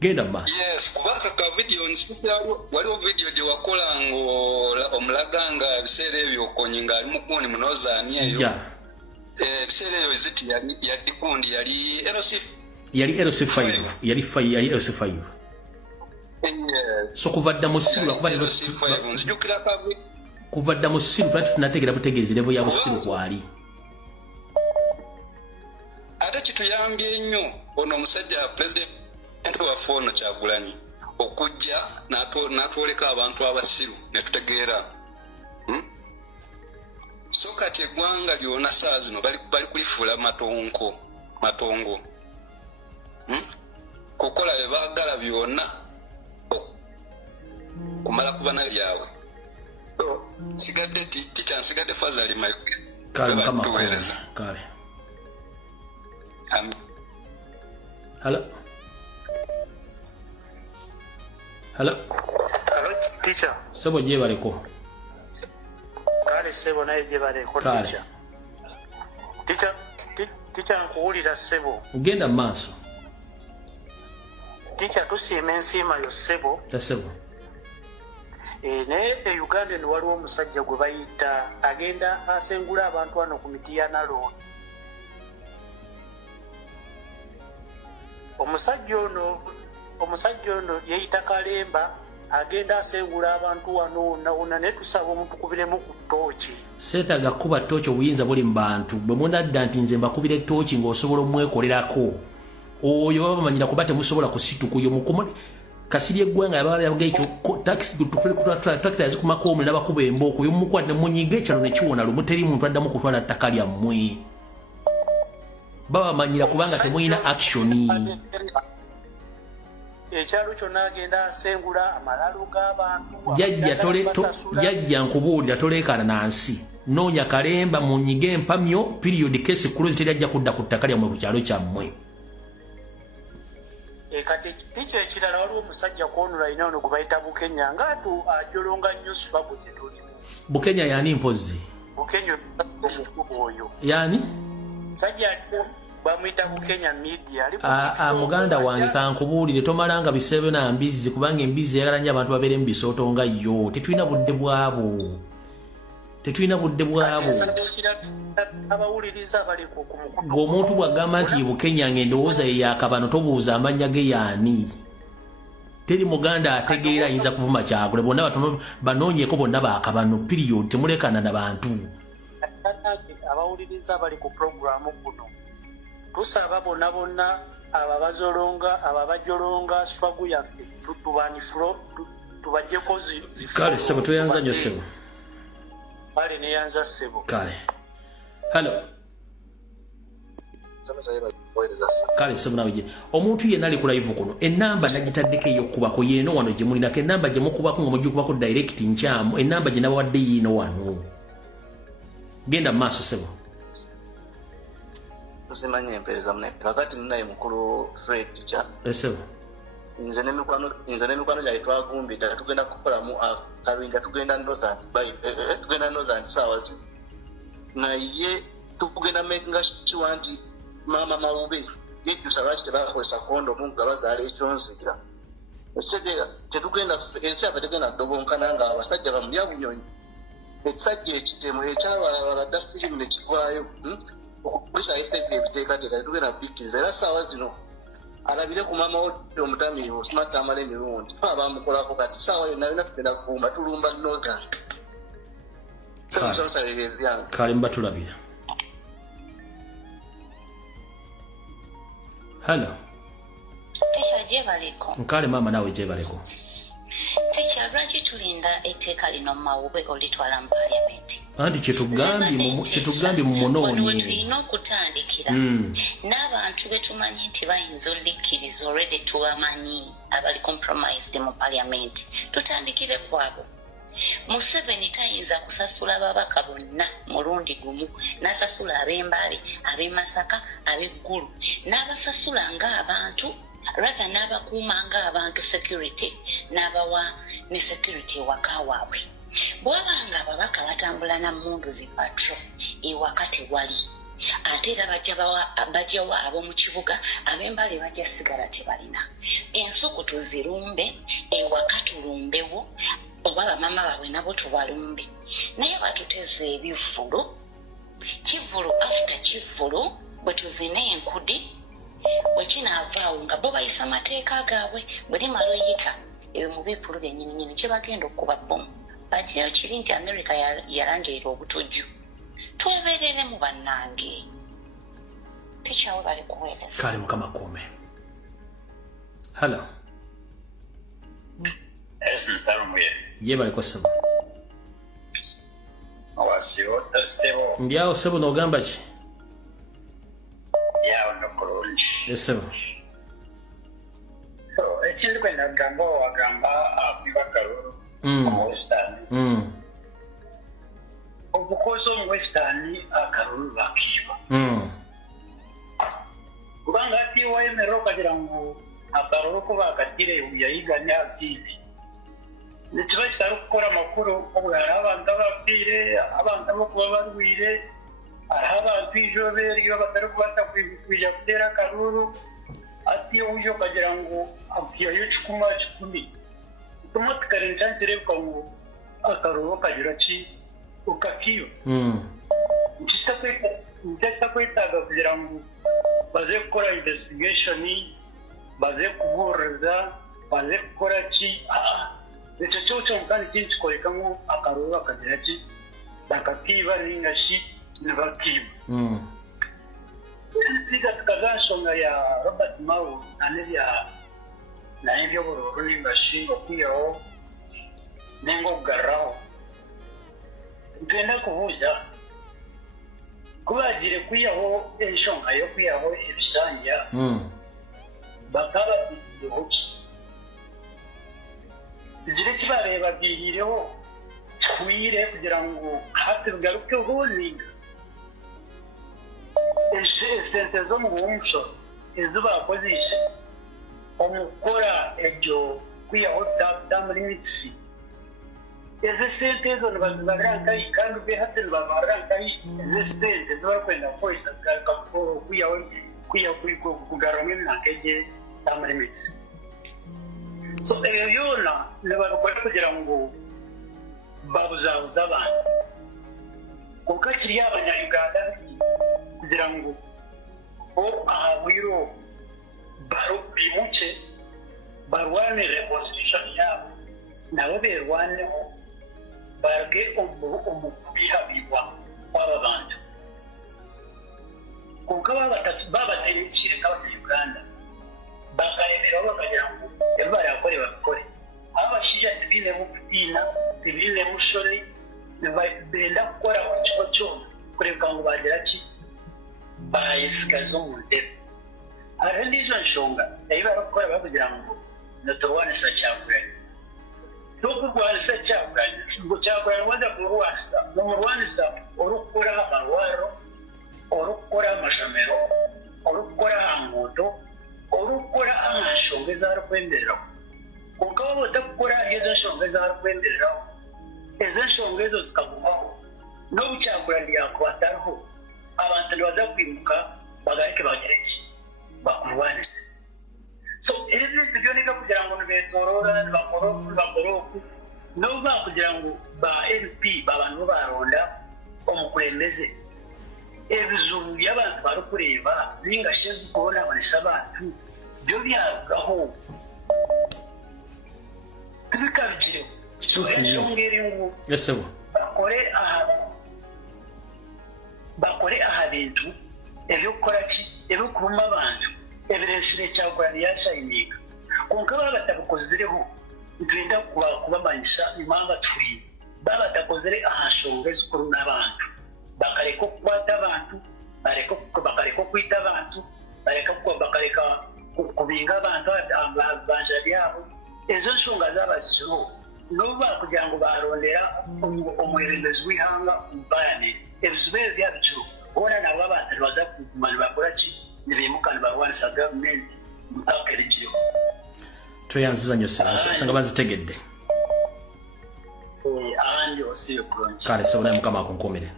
Yes, kubanga ka video nsipyalo waliwo video gye wakola omulaganga ebiseera ebyo okonyinga ali mukuni munozaani eyo. Ebiseera ebyo ziti yali kundi yali LC5. Yali LC5. So kuvadda musiru akubadde nzijukira ka kuvadda musiru twali tunategera butegeezi level ya musiru kwali. Ate kituyambye nnyo ono omusajja president waffe ono Kyagulanyi okujja n'atwoleka abantu abasiru ne tutegeera. So kati eggwanga lyonna saa zino bali kulifuula matongo. Kukola bye baagala byonna kumala kubana byabwe. Sigadde tikyansigadde Fazali Mayuge. Kale. Hello, teacher. Sebo je baleko. Kale sebo naye je baleko teacher. Teacher nkuwulira sebo. Genda maaso. Teacher tusiima ensiima yo sebo. Tasebo. Naye Uganda ni waliwo omusajja gwe bayita agenda asengula abantu wano ku miti ya Nalweyiso. Omusajja ono yeyita Kalemba agenda asengula abantu wano naye tusaba omuntu kubiremu ku ttooki. Seetaaga kuba ttooki obuyinza buli mu bantu. Bwe munadda nti nze mbakubira ettooki ng'osobola omwekolerako. Oyo baba bamanyira kuba temusobola kusituka oyo mukomo kasiri eggwanga yabaga ekyo taxi tutulekutwala zikumako omuli n'abakuba embooko oyo mumukwate ne munyiga ekyalo ne kiwona lumuteri muntu addamu kutwala ttaka lyammwe. Baba bamanyira kubanga temulina actioni. Ekyalo kyonna agenda asengula amalalo g'abantu. Jajja nkubuulira toleekana nansi. Noonya Kalemba munyiga empamyo period case close teri ajja kudda ku ttaka lyammwe ku kyalo kyammwe. Kati ticha ekirala waliwo omusajja kwonula ina ono gwe bayita Bukenya ng'atu ajolonga nnyo subabu gye tulimu. Bukenya yani mpozi? Bukenya omukulu oyo. Yani? Sajja bamuyita Bukenya media. Muganda wange kankubuulire tomalanga bisebe na mbizi kubanga embizi yagala nnyo abantu babeere mu bisooto nga yo. Tetulina budde bwabo. Abawuliriza bali ku mukutu. Omuntu bw'agamba nti Bukenya ng'endowooza ye yakabano tobuuza amannya ge yaani. teri muganda ategeera ayinza kuvuma kyagule bonna batono banoonyeko bonna baakabano period temulekana na bantu abawuliriza bali ku programu kuno tusaba bonna ababazolonga ababajolonga swagu yaffe tubanifuro tubajjeko kale sebo toyanza nnyo sebo bale neyanza sebo kale hello kale sebo nawe omuntu yenna ali ku live kuno enamba nagitaddeko ey'okubako yeeno wano gye mulinako enamba gye mukubako nga mujja kubako direct nkyamu enamba gye nabawadde yiino wano genda mu maaso sebo tusimanye empeereza munene kakati ninaye mukulu Fred Cha sebo nze n'emikwano gyali twagumbira tugenda kukolamu akabinja tugenda northern saawa naye tugenda makinga sure nti maama mawube yejjusa lwaki tebakozesa kondomu nga bazaala ekyonzira ekitegeera tetugenda ensi yaffe tegenda dobonkana nga abasajja bamulya bunyonyi ekisajja ekitemu ekyabalala dda firimu ne kivaayo okulisaayisaivi ebiteekateeka tetugenda bikkiriza era saawa zino alabire ku maama wodde omutamiivu smart amala emirundi fe abamukolako kati saawa yonna yonna tugenda kuwumba tulumba northern semusamusabira ebyange kale mba tulabira Hello. Techa jebaleko. Nkale mama nawe jebaleko. Techa lwaki tulinda etteeka lino mawube olitwala mu parliament? Andi kyetugambi mu munoonyi. Tulina okutandikira. N'abantu betumanyi nti bayinza olikkiriza already tubamanyi abali compromised mu parliament. Tutandikire kwabo. Museveni tayinza kusasula babaka bonna mulundi gumu nasasula ab'Embale ab'Masaka ab'Eggulu n'abasasula ng'abantu rather n'abakuuma ng'abantu security n'abawa ne security ewaka waabwe bw'abanga ababaka batambula na mmundu zi patrol ewaka tewali ate era bajjawa ab'omu kibuga ab'Embale bajja sigala tebalina ensuku tuzirumbe ewaka tulumbewo oba bamama baabwe nabo tubalumbe naye batuteze ebivulu kivulu after kivulu bwe tuzina enkudi bwe kinaavaawo nga bo bayisa amateeka gaabwe bwe limala oyita ebyo mu bivulu byennyininyini kye bagenda okuba bomu batiyo kiri nti America yalangirira obutujju twebeerere mu bannange tekyawe bali kuweereza kale mukama kuume hello yebaliko sebo ndyawo sebo n'ogamba ki esebo ekintu kwe nagamba wagamba akwibakalu mu western obukozi omu western akalulu bakiiba kubanga atiiwa emerero okagira ngu akalulu kuba akatire yayiganya asiibi nekiba kitali okukola makulu obulala abantu abafiire abantu abokuba balwire hariho abantu ijo beeriyo batari kubaasa kwija kuteera akaruru ati uyo okagira ngu afiyayo 10 automatically nkyankirebuka ngu akaruru okagira ki okakiyo nkitakwetaaga kugira ngu baze kukola investigation baze kubuuriza baze kukora ki ekyo kyokyo kandi kiri kikoleka ngu akaruru bakagira ki bakakiiba ninga shi nebakiiba siga tukaza nsonga ya Robert Mao n'ebyobururu ninga shi okwiyaho nenga okugarraho ntwenda kubuuza kubagire kwiyaho ensonga y'okwiyaho ebisanja bakaba biireho ki igire kibareeba biirireho kikwire kugira ngu hati bigarukeho ninga esente z'omubumusoro ezi bakozesha omu kukora ebyo kwiyaho term limits ezi sente ezo nibazibarira nkahi kandi be hati nibabarira nkahi ezi sente zibarikwenda kukozesa kwiyaho kugaruramu eminanka egi term limits so eyo yoona nibabikora kugira ngu babuzaabuza abantu konka kiri abanyayuganda kugira ngu bo aha bwiro bimuke barwanire constitution yabo nabo berwaneho barge omukubihabibwa kw'aba bantu konka babaterekire nk'abanyayuganda bakareberaho bakagira ngo ebyo barakore babikore abashiya tibinemu kutiina tibinemu shoni benda kukora ku kifo kyona kureka ngo bagira ki bayisigazwe mu ntebe hariho n'izo nsonga nayo barakora bakugira ngo notorwanisa Kyagulanyi n'okurwanisa Kyagulanyi ngo Kyagulanyi wajja kurwanisa nomurwanisa olukukora amalwaro olukukora amashomero olukukora nguudo olukukora amansonga ezarikwendereraho konka waba otakukora ezo nsonga ezarikwendereraho ezo nsonga ezo zikagumaho n'obu Kyagulanyi yakwatariho abantu nibaza kwimuka bagarike bagire ki bakurwanisa so ebi bintu byoneka kugira ngo nibetorora nibakora oku nobu bakugira ngo ba MP babantu baronda omukulembeze ebizungu by'abantu barikureeba ningashi kubonabonesa abantu byo byarugaho tubikabigireho ensonga eri ngu bakore aha bintu ebyokukora ki ebyokubuma abantu ebiresire Kyagulanyi yashayininga konka baba batabukozireho ntitwenda kubamanyisa impamvu turi baba batakozire aha nsonga ezikuru n'abantu bakareka okukwata abantu bakareka okwita abantu bakareka kubinga abantu banja byabo ezo nsonga zabaziro nobu bakugira ngo barondera omwebembezi w'ihanga omubayane ebizibu ebyo byabikiro bona nabo abantu nibaza kuguma nibakora ki nibimuka nibarwanisa gavumenti mpaka erigiriho tweyanziza nnyo sanga bazitegedde ahandi osiyo bulungi kale sebo naye mukama akunkuumire.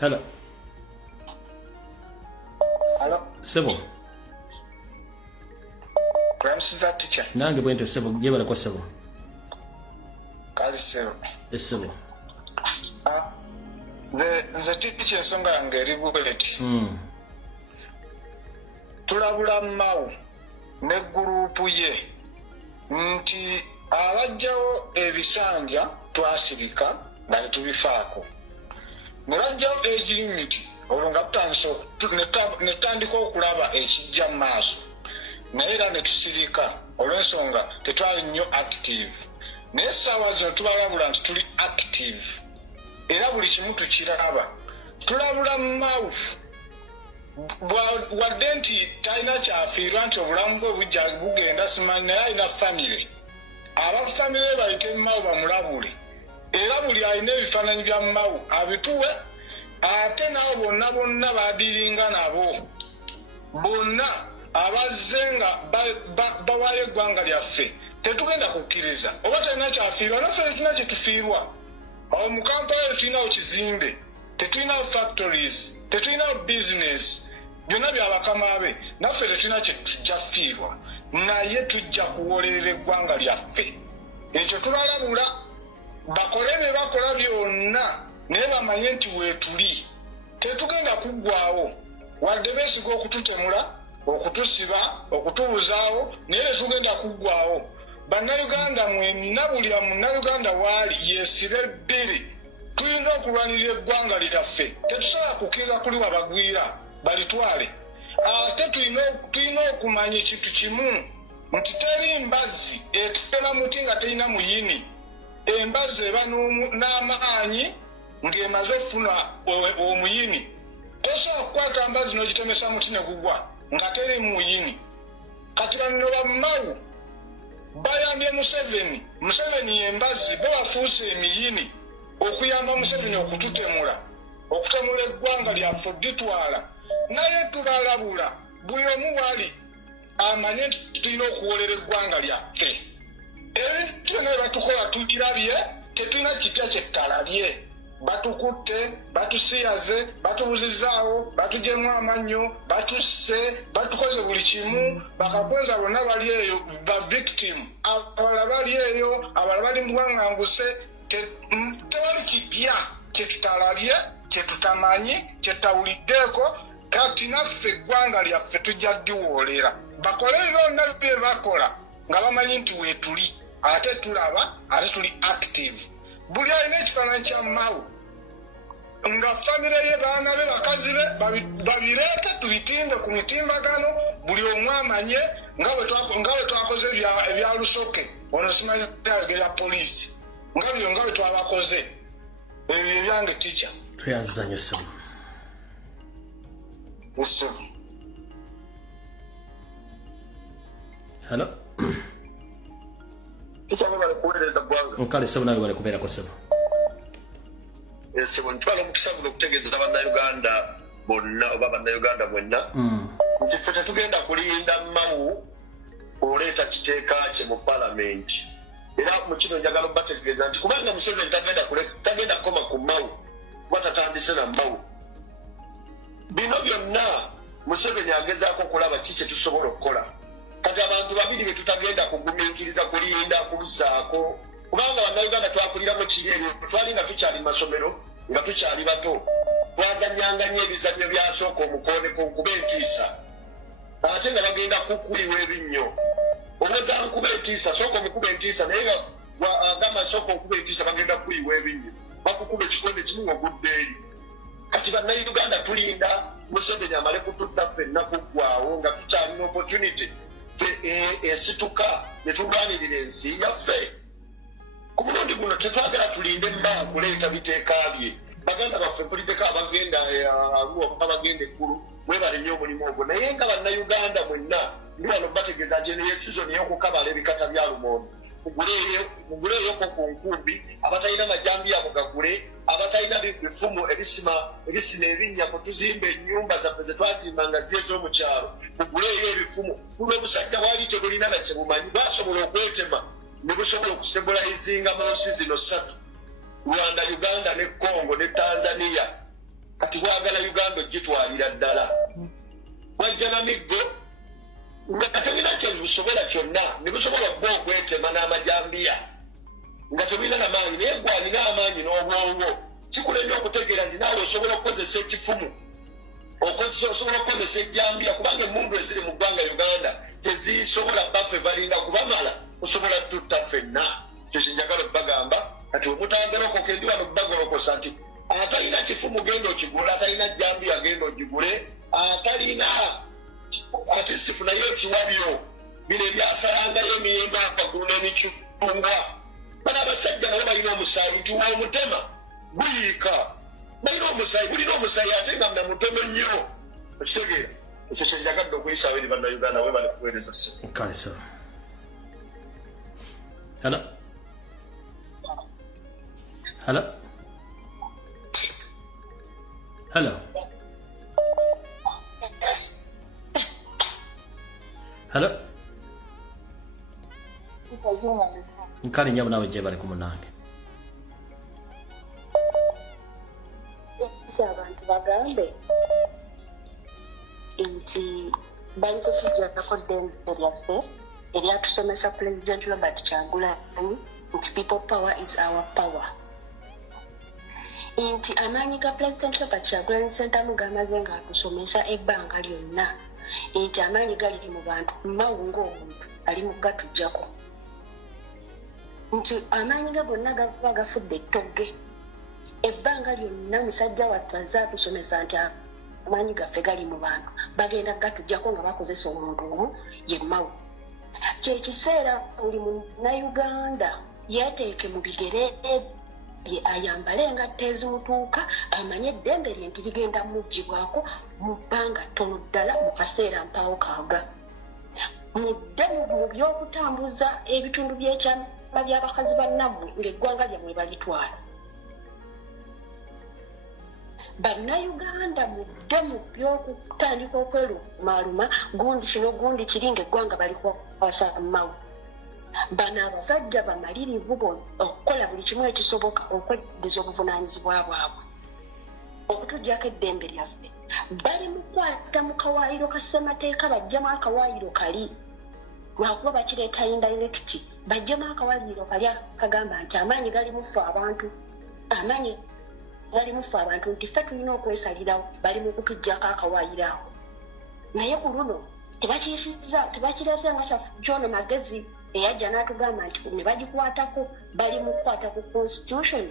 Hello. Hello. Sebo. Kramsiza teacher. Nange bwento sebo jebale ko sebo. Kali sebo. Sebo. The teacher songa ngeri bullet. Tulabula mawu ne gurupu ye nti abajjawo ebisanja twasirika nga tubifaako. Nebajjawo age limit olwo nga netandika okulaba ekijja mu maaso naye era ne tusirika olw'ensonga tetwali nnyo active naye essaawa zino tubalabula nti tuli active era buli kimu tukiraba tulabula mu mawu wadde nti talina kyafiirwa nti obulamu bwe bujja bugenda simanyi naye alina famire abafamire bayite mu mawu bamulabule era buli alina ebifaananyi bya mawu abituwe ate nabo bonna badiringa nabo bonna abazze nga bawaayo eggwanga lyaffe tetugenda kukkiriza oba talina kyafiirwa naffe tetulina kyetufiirwa awo mu kampala eyo tulinawo kizimbe tetulinawo factories tetulinawo business byonna byabakama be naffe tetulina kyetujja fiirwa naye tujja kuwolerera eggwanga lyaffe ekyo tubalabula bakole bye bakola byonna naye bamanye nti weetuli tetugenda kuggwaawo wadde beesiga okututemula okutusiba okutubuzaawo naye tetugenda kuggwaawo bannayuganda mwenna buli munnayuganda waali yeesibe bbiri tulina okulwanirira eggwanga lyaffe tetusobola kukkiriza kuli wabagwira balitwale ate tulina okumanya ekintu kimu nti teri mbazzi etema muti nga terina muyini embazzi eba n'amaanyi ng'emaze okufuna omuyini tosobola kukwata mbazzi n'ogitemesa muti ne gugwa nga teri muyini kati bano bammawu bayambye Museveni embazzi bo bafuuse emiyini okuyamba Museveni okututemula eggwanga lyaffe ditwala naye tubalabula buli omu wali amanye nti tulina okuwolera eggwanga lyaffe ebintu byonna bye batukola tukirabye tetulina kitya kyetutalabye batukutte batusiyaze batubuzizaawo batugemu amannyo batusse batukoze buli kimu bakakweza bonna bali eyo ba victim abalala bali eyo abalala bali mu bwaŋŋanguse tewali kipya kyetutalabye kyetutamanyi kyetutawuliddeeko kati naffe eggwanga lyaffe tujja diwoolera bakole byonna bye bakola nga bamanyi nti weetuli ate tulaba ate tuli active buli alina ekifaananyi kya Mao nga famire ye baana be bakazi be babireete tubitinde ku mitimbagano buli omu amanye nga bwe twakoze ebya Lusoke ono simanyi ayogera poliisi nga bwe twabakoze ebyo ebyange tica tuyazanyo ssebo hello nkale ssebo nawe bali kubeerako ssebo sebo ntwala omukisa guno okutegeeza bannayuganda bonna oba bannayuganda mwenna nti ffe tetugenda kulinda Mao oleeta kiteeka kye mu palamenti era mu kino njagala obategeeza nti kubanga Museveni tagenda kukoma ku Mao kuba tatandise na Mao bino byonna Museveni agezaako okulaba ki kye tusobola okukola kati abantu babiri be tutagenda kugumiikiriza kulinda kulusaako kubanga bannayuganda twakuliramu kiri ebyo twali nga tukyali masomero nga tukyali bato twazanyanga nnyo ebizannyo byasooka omukoone kuba entiisa ate nga bagenda kukuliwa ebinnyo oboza nkuba entiisa sooka omukuba entiisa naye agamba sooka okuba entiisa bagenda kukuliwa ebinnyo bakukuba ekikonde kimu oguddeeyo kati bannayuganda tulinda Museveni amale kututta ffenna kuggwaawo nga tukyalina opportunity esituka ne tulwanirira ensi yaffe ku mulundi guno tetwagala tulinde Mao kuleeta biteeka bye baganda baffe mpulideko abagenda Arua abagenda ekkulu mwebale nnyo omulimu ogwo naye nga bannayuganda mwenna ndi wano bategeeza nti eno ye sizoni y'okukabala ebikata bya lumonde muguleeyoko ku nkumbi abatalina majambiya mugagule abatalina bifumu ebisina ebinnya kutuzimba ennyumba zaffe ze twazimbanga ziye z'omukyalo muguleeyo ebifumu buno obusajja bwali tebulina na kye bumanyi basobola okwetema ne busobola okusembulayizinga mu nsi zino 3 Rwanda, Uganda ne Congo ne Tanzania kati bwagala Uganda ogitwalira ddala wajja na miggo nga tebulina kye busobola kyonna ne busobola bba okwetema n'amajambiya nga tebulina n'amaanyi naye gwalina amaanyi n'obwongo kikulenya okutegeera nti naawe osobola okukozesa ekifumu osobola okukozesa ejjambiya kubanga emmundu eziri mu ggwanga Uganda tezisobola baffe balinda kubamala osobola tutta ffenna kyo kyenjagala obbagamba kati omutagalokoka endi wano bbagolokosa nti atalina kifumu genda okigula atalina jjambiya genda ogigule atalina ate sifu naye ekiwabyo bino ebyasalangayo emiyembe akagulu n'emicungwa bano abasajja nabo balina omusaayi nti woomutema guyiika balina omusaayi gulina omusaayi ate nga namuteme nnyo okitegeera ekyo kyenjagadde okuyisaawo eri bannayuganda we bali kuweereza ssimu kalisa hello hello hello hello nkali nyabu nawe gye bali ku munange abantu bagambe nti bali kutujjako ddembe lyaffe eryatusomesa President Robert Kyagulanyi nti people power is our power nti amaanyi ga President Robert Kyagulanyi Ssentamu gamaze ng'atusomesa ebbanga lyonna nti amaanyi gali mu bantu Mao ng'omuntu ali mu gatujjako nti amaanyi ga gonna gava gafudde ettogge ebbanga lyonna musajja wattu azze atusomesa nti amaanyi gaffe gali mu bantu bagenda gatujjako nga bakozesa omuntu omu ye Mao kyekiseera buli munnayuganda yeeteeke mu bigere bye ayambale engatta ezimutuuka amanye eddembe lye nti ligenda muggyibwako mu bbanga ttono ddala mu kaseera mpaawo kaaga mudde mu by'okutambuza ebitundu by'ekyama by'abakazi bannammwe ng'eggwanga lyammwe balitwala bannayuganda mudde mu by'okutandika okwerumaaluma gundi kino gundi kiri ng'eggwanga balikwasa Mao bano abasajja bamalirivu okukola buli kimu ekisoboka okweddeza obuvunaanyizibwa bwabwe okutuggyako eddembe lyaffe bali mu kwata mu kawaayiro ka ssemateeka bajjamu akawaayiro kali lwakuba bakireeta indirect bajjamu akawaayiro kali akagamba nti amaanyi gali mufe abantu amaanyi bali mufa abantu nti ffe tulina okwesalirawo bali mu kutuggyako akawaayiraawo naye ku luno tebakirese nga kya John Magezi eyajja n'atugamba nti ne bagikwatako bali mu kukwata ku constitution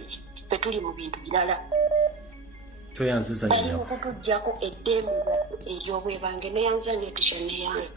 ffe tuli mu bintu birala bali mu kutuggyako eddembe ery'obwebange neyanza netisha neyange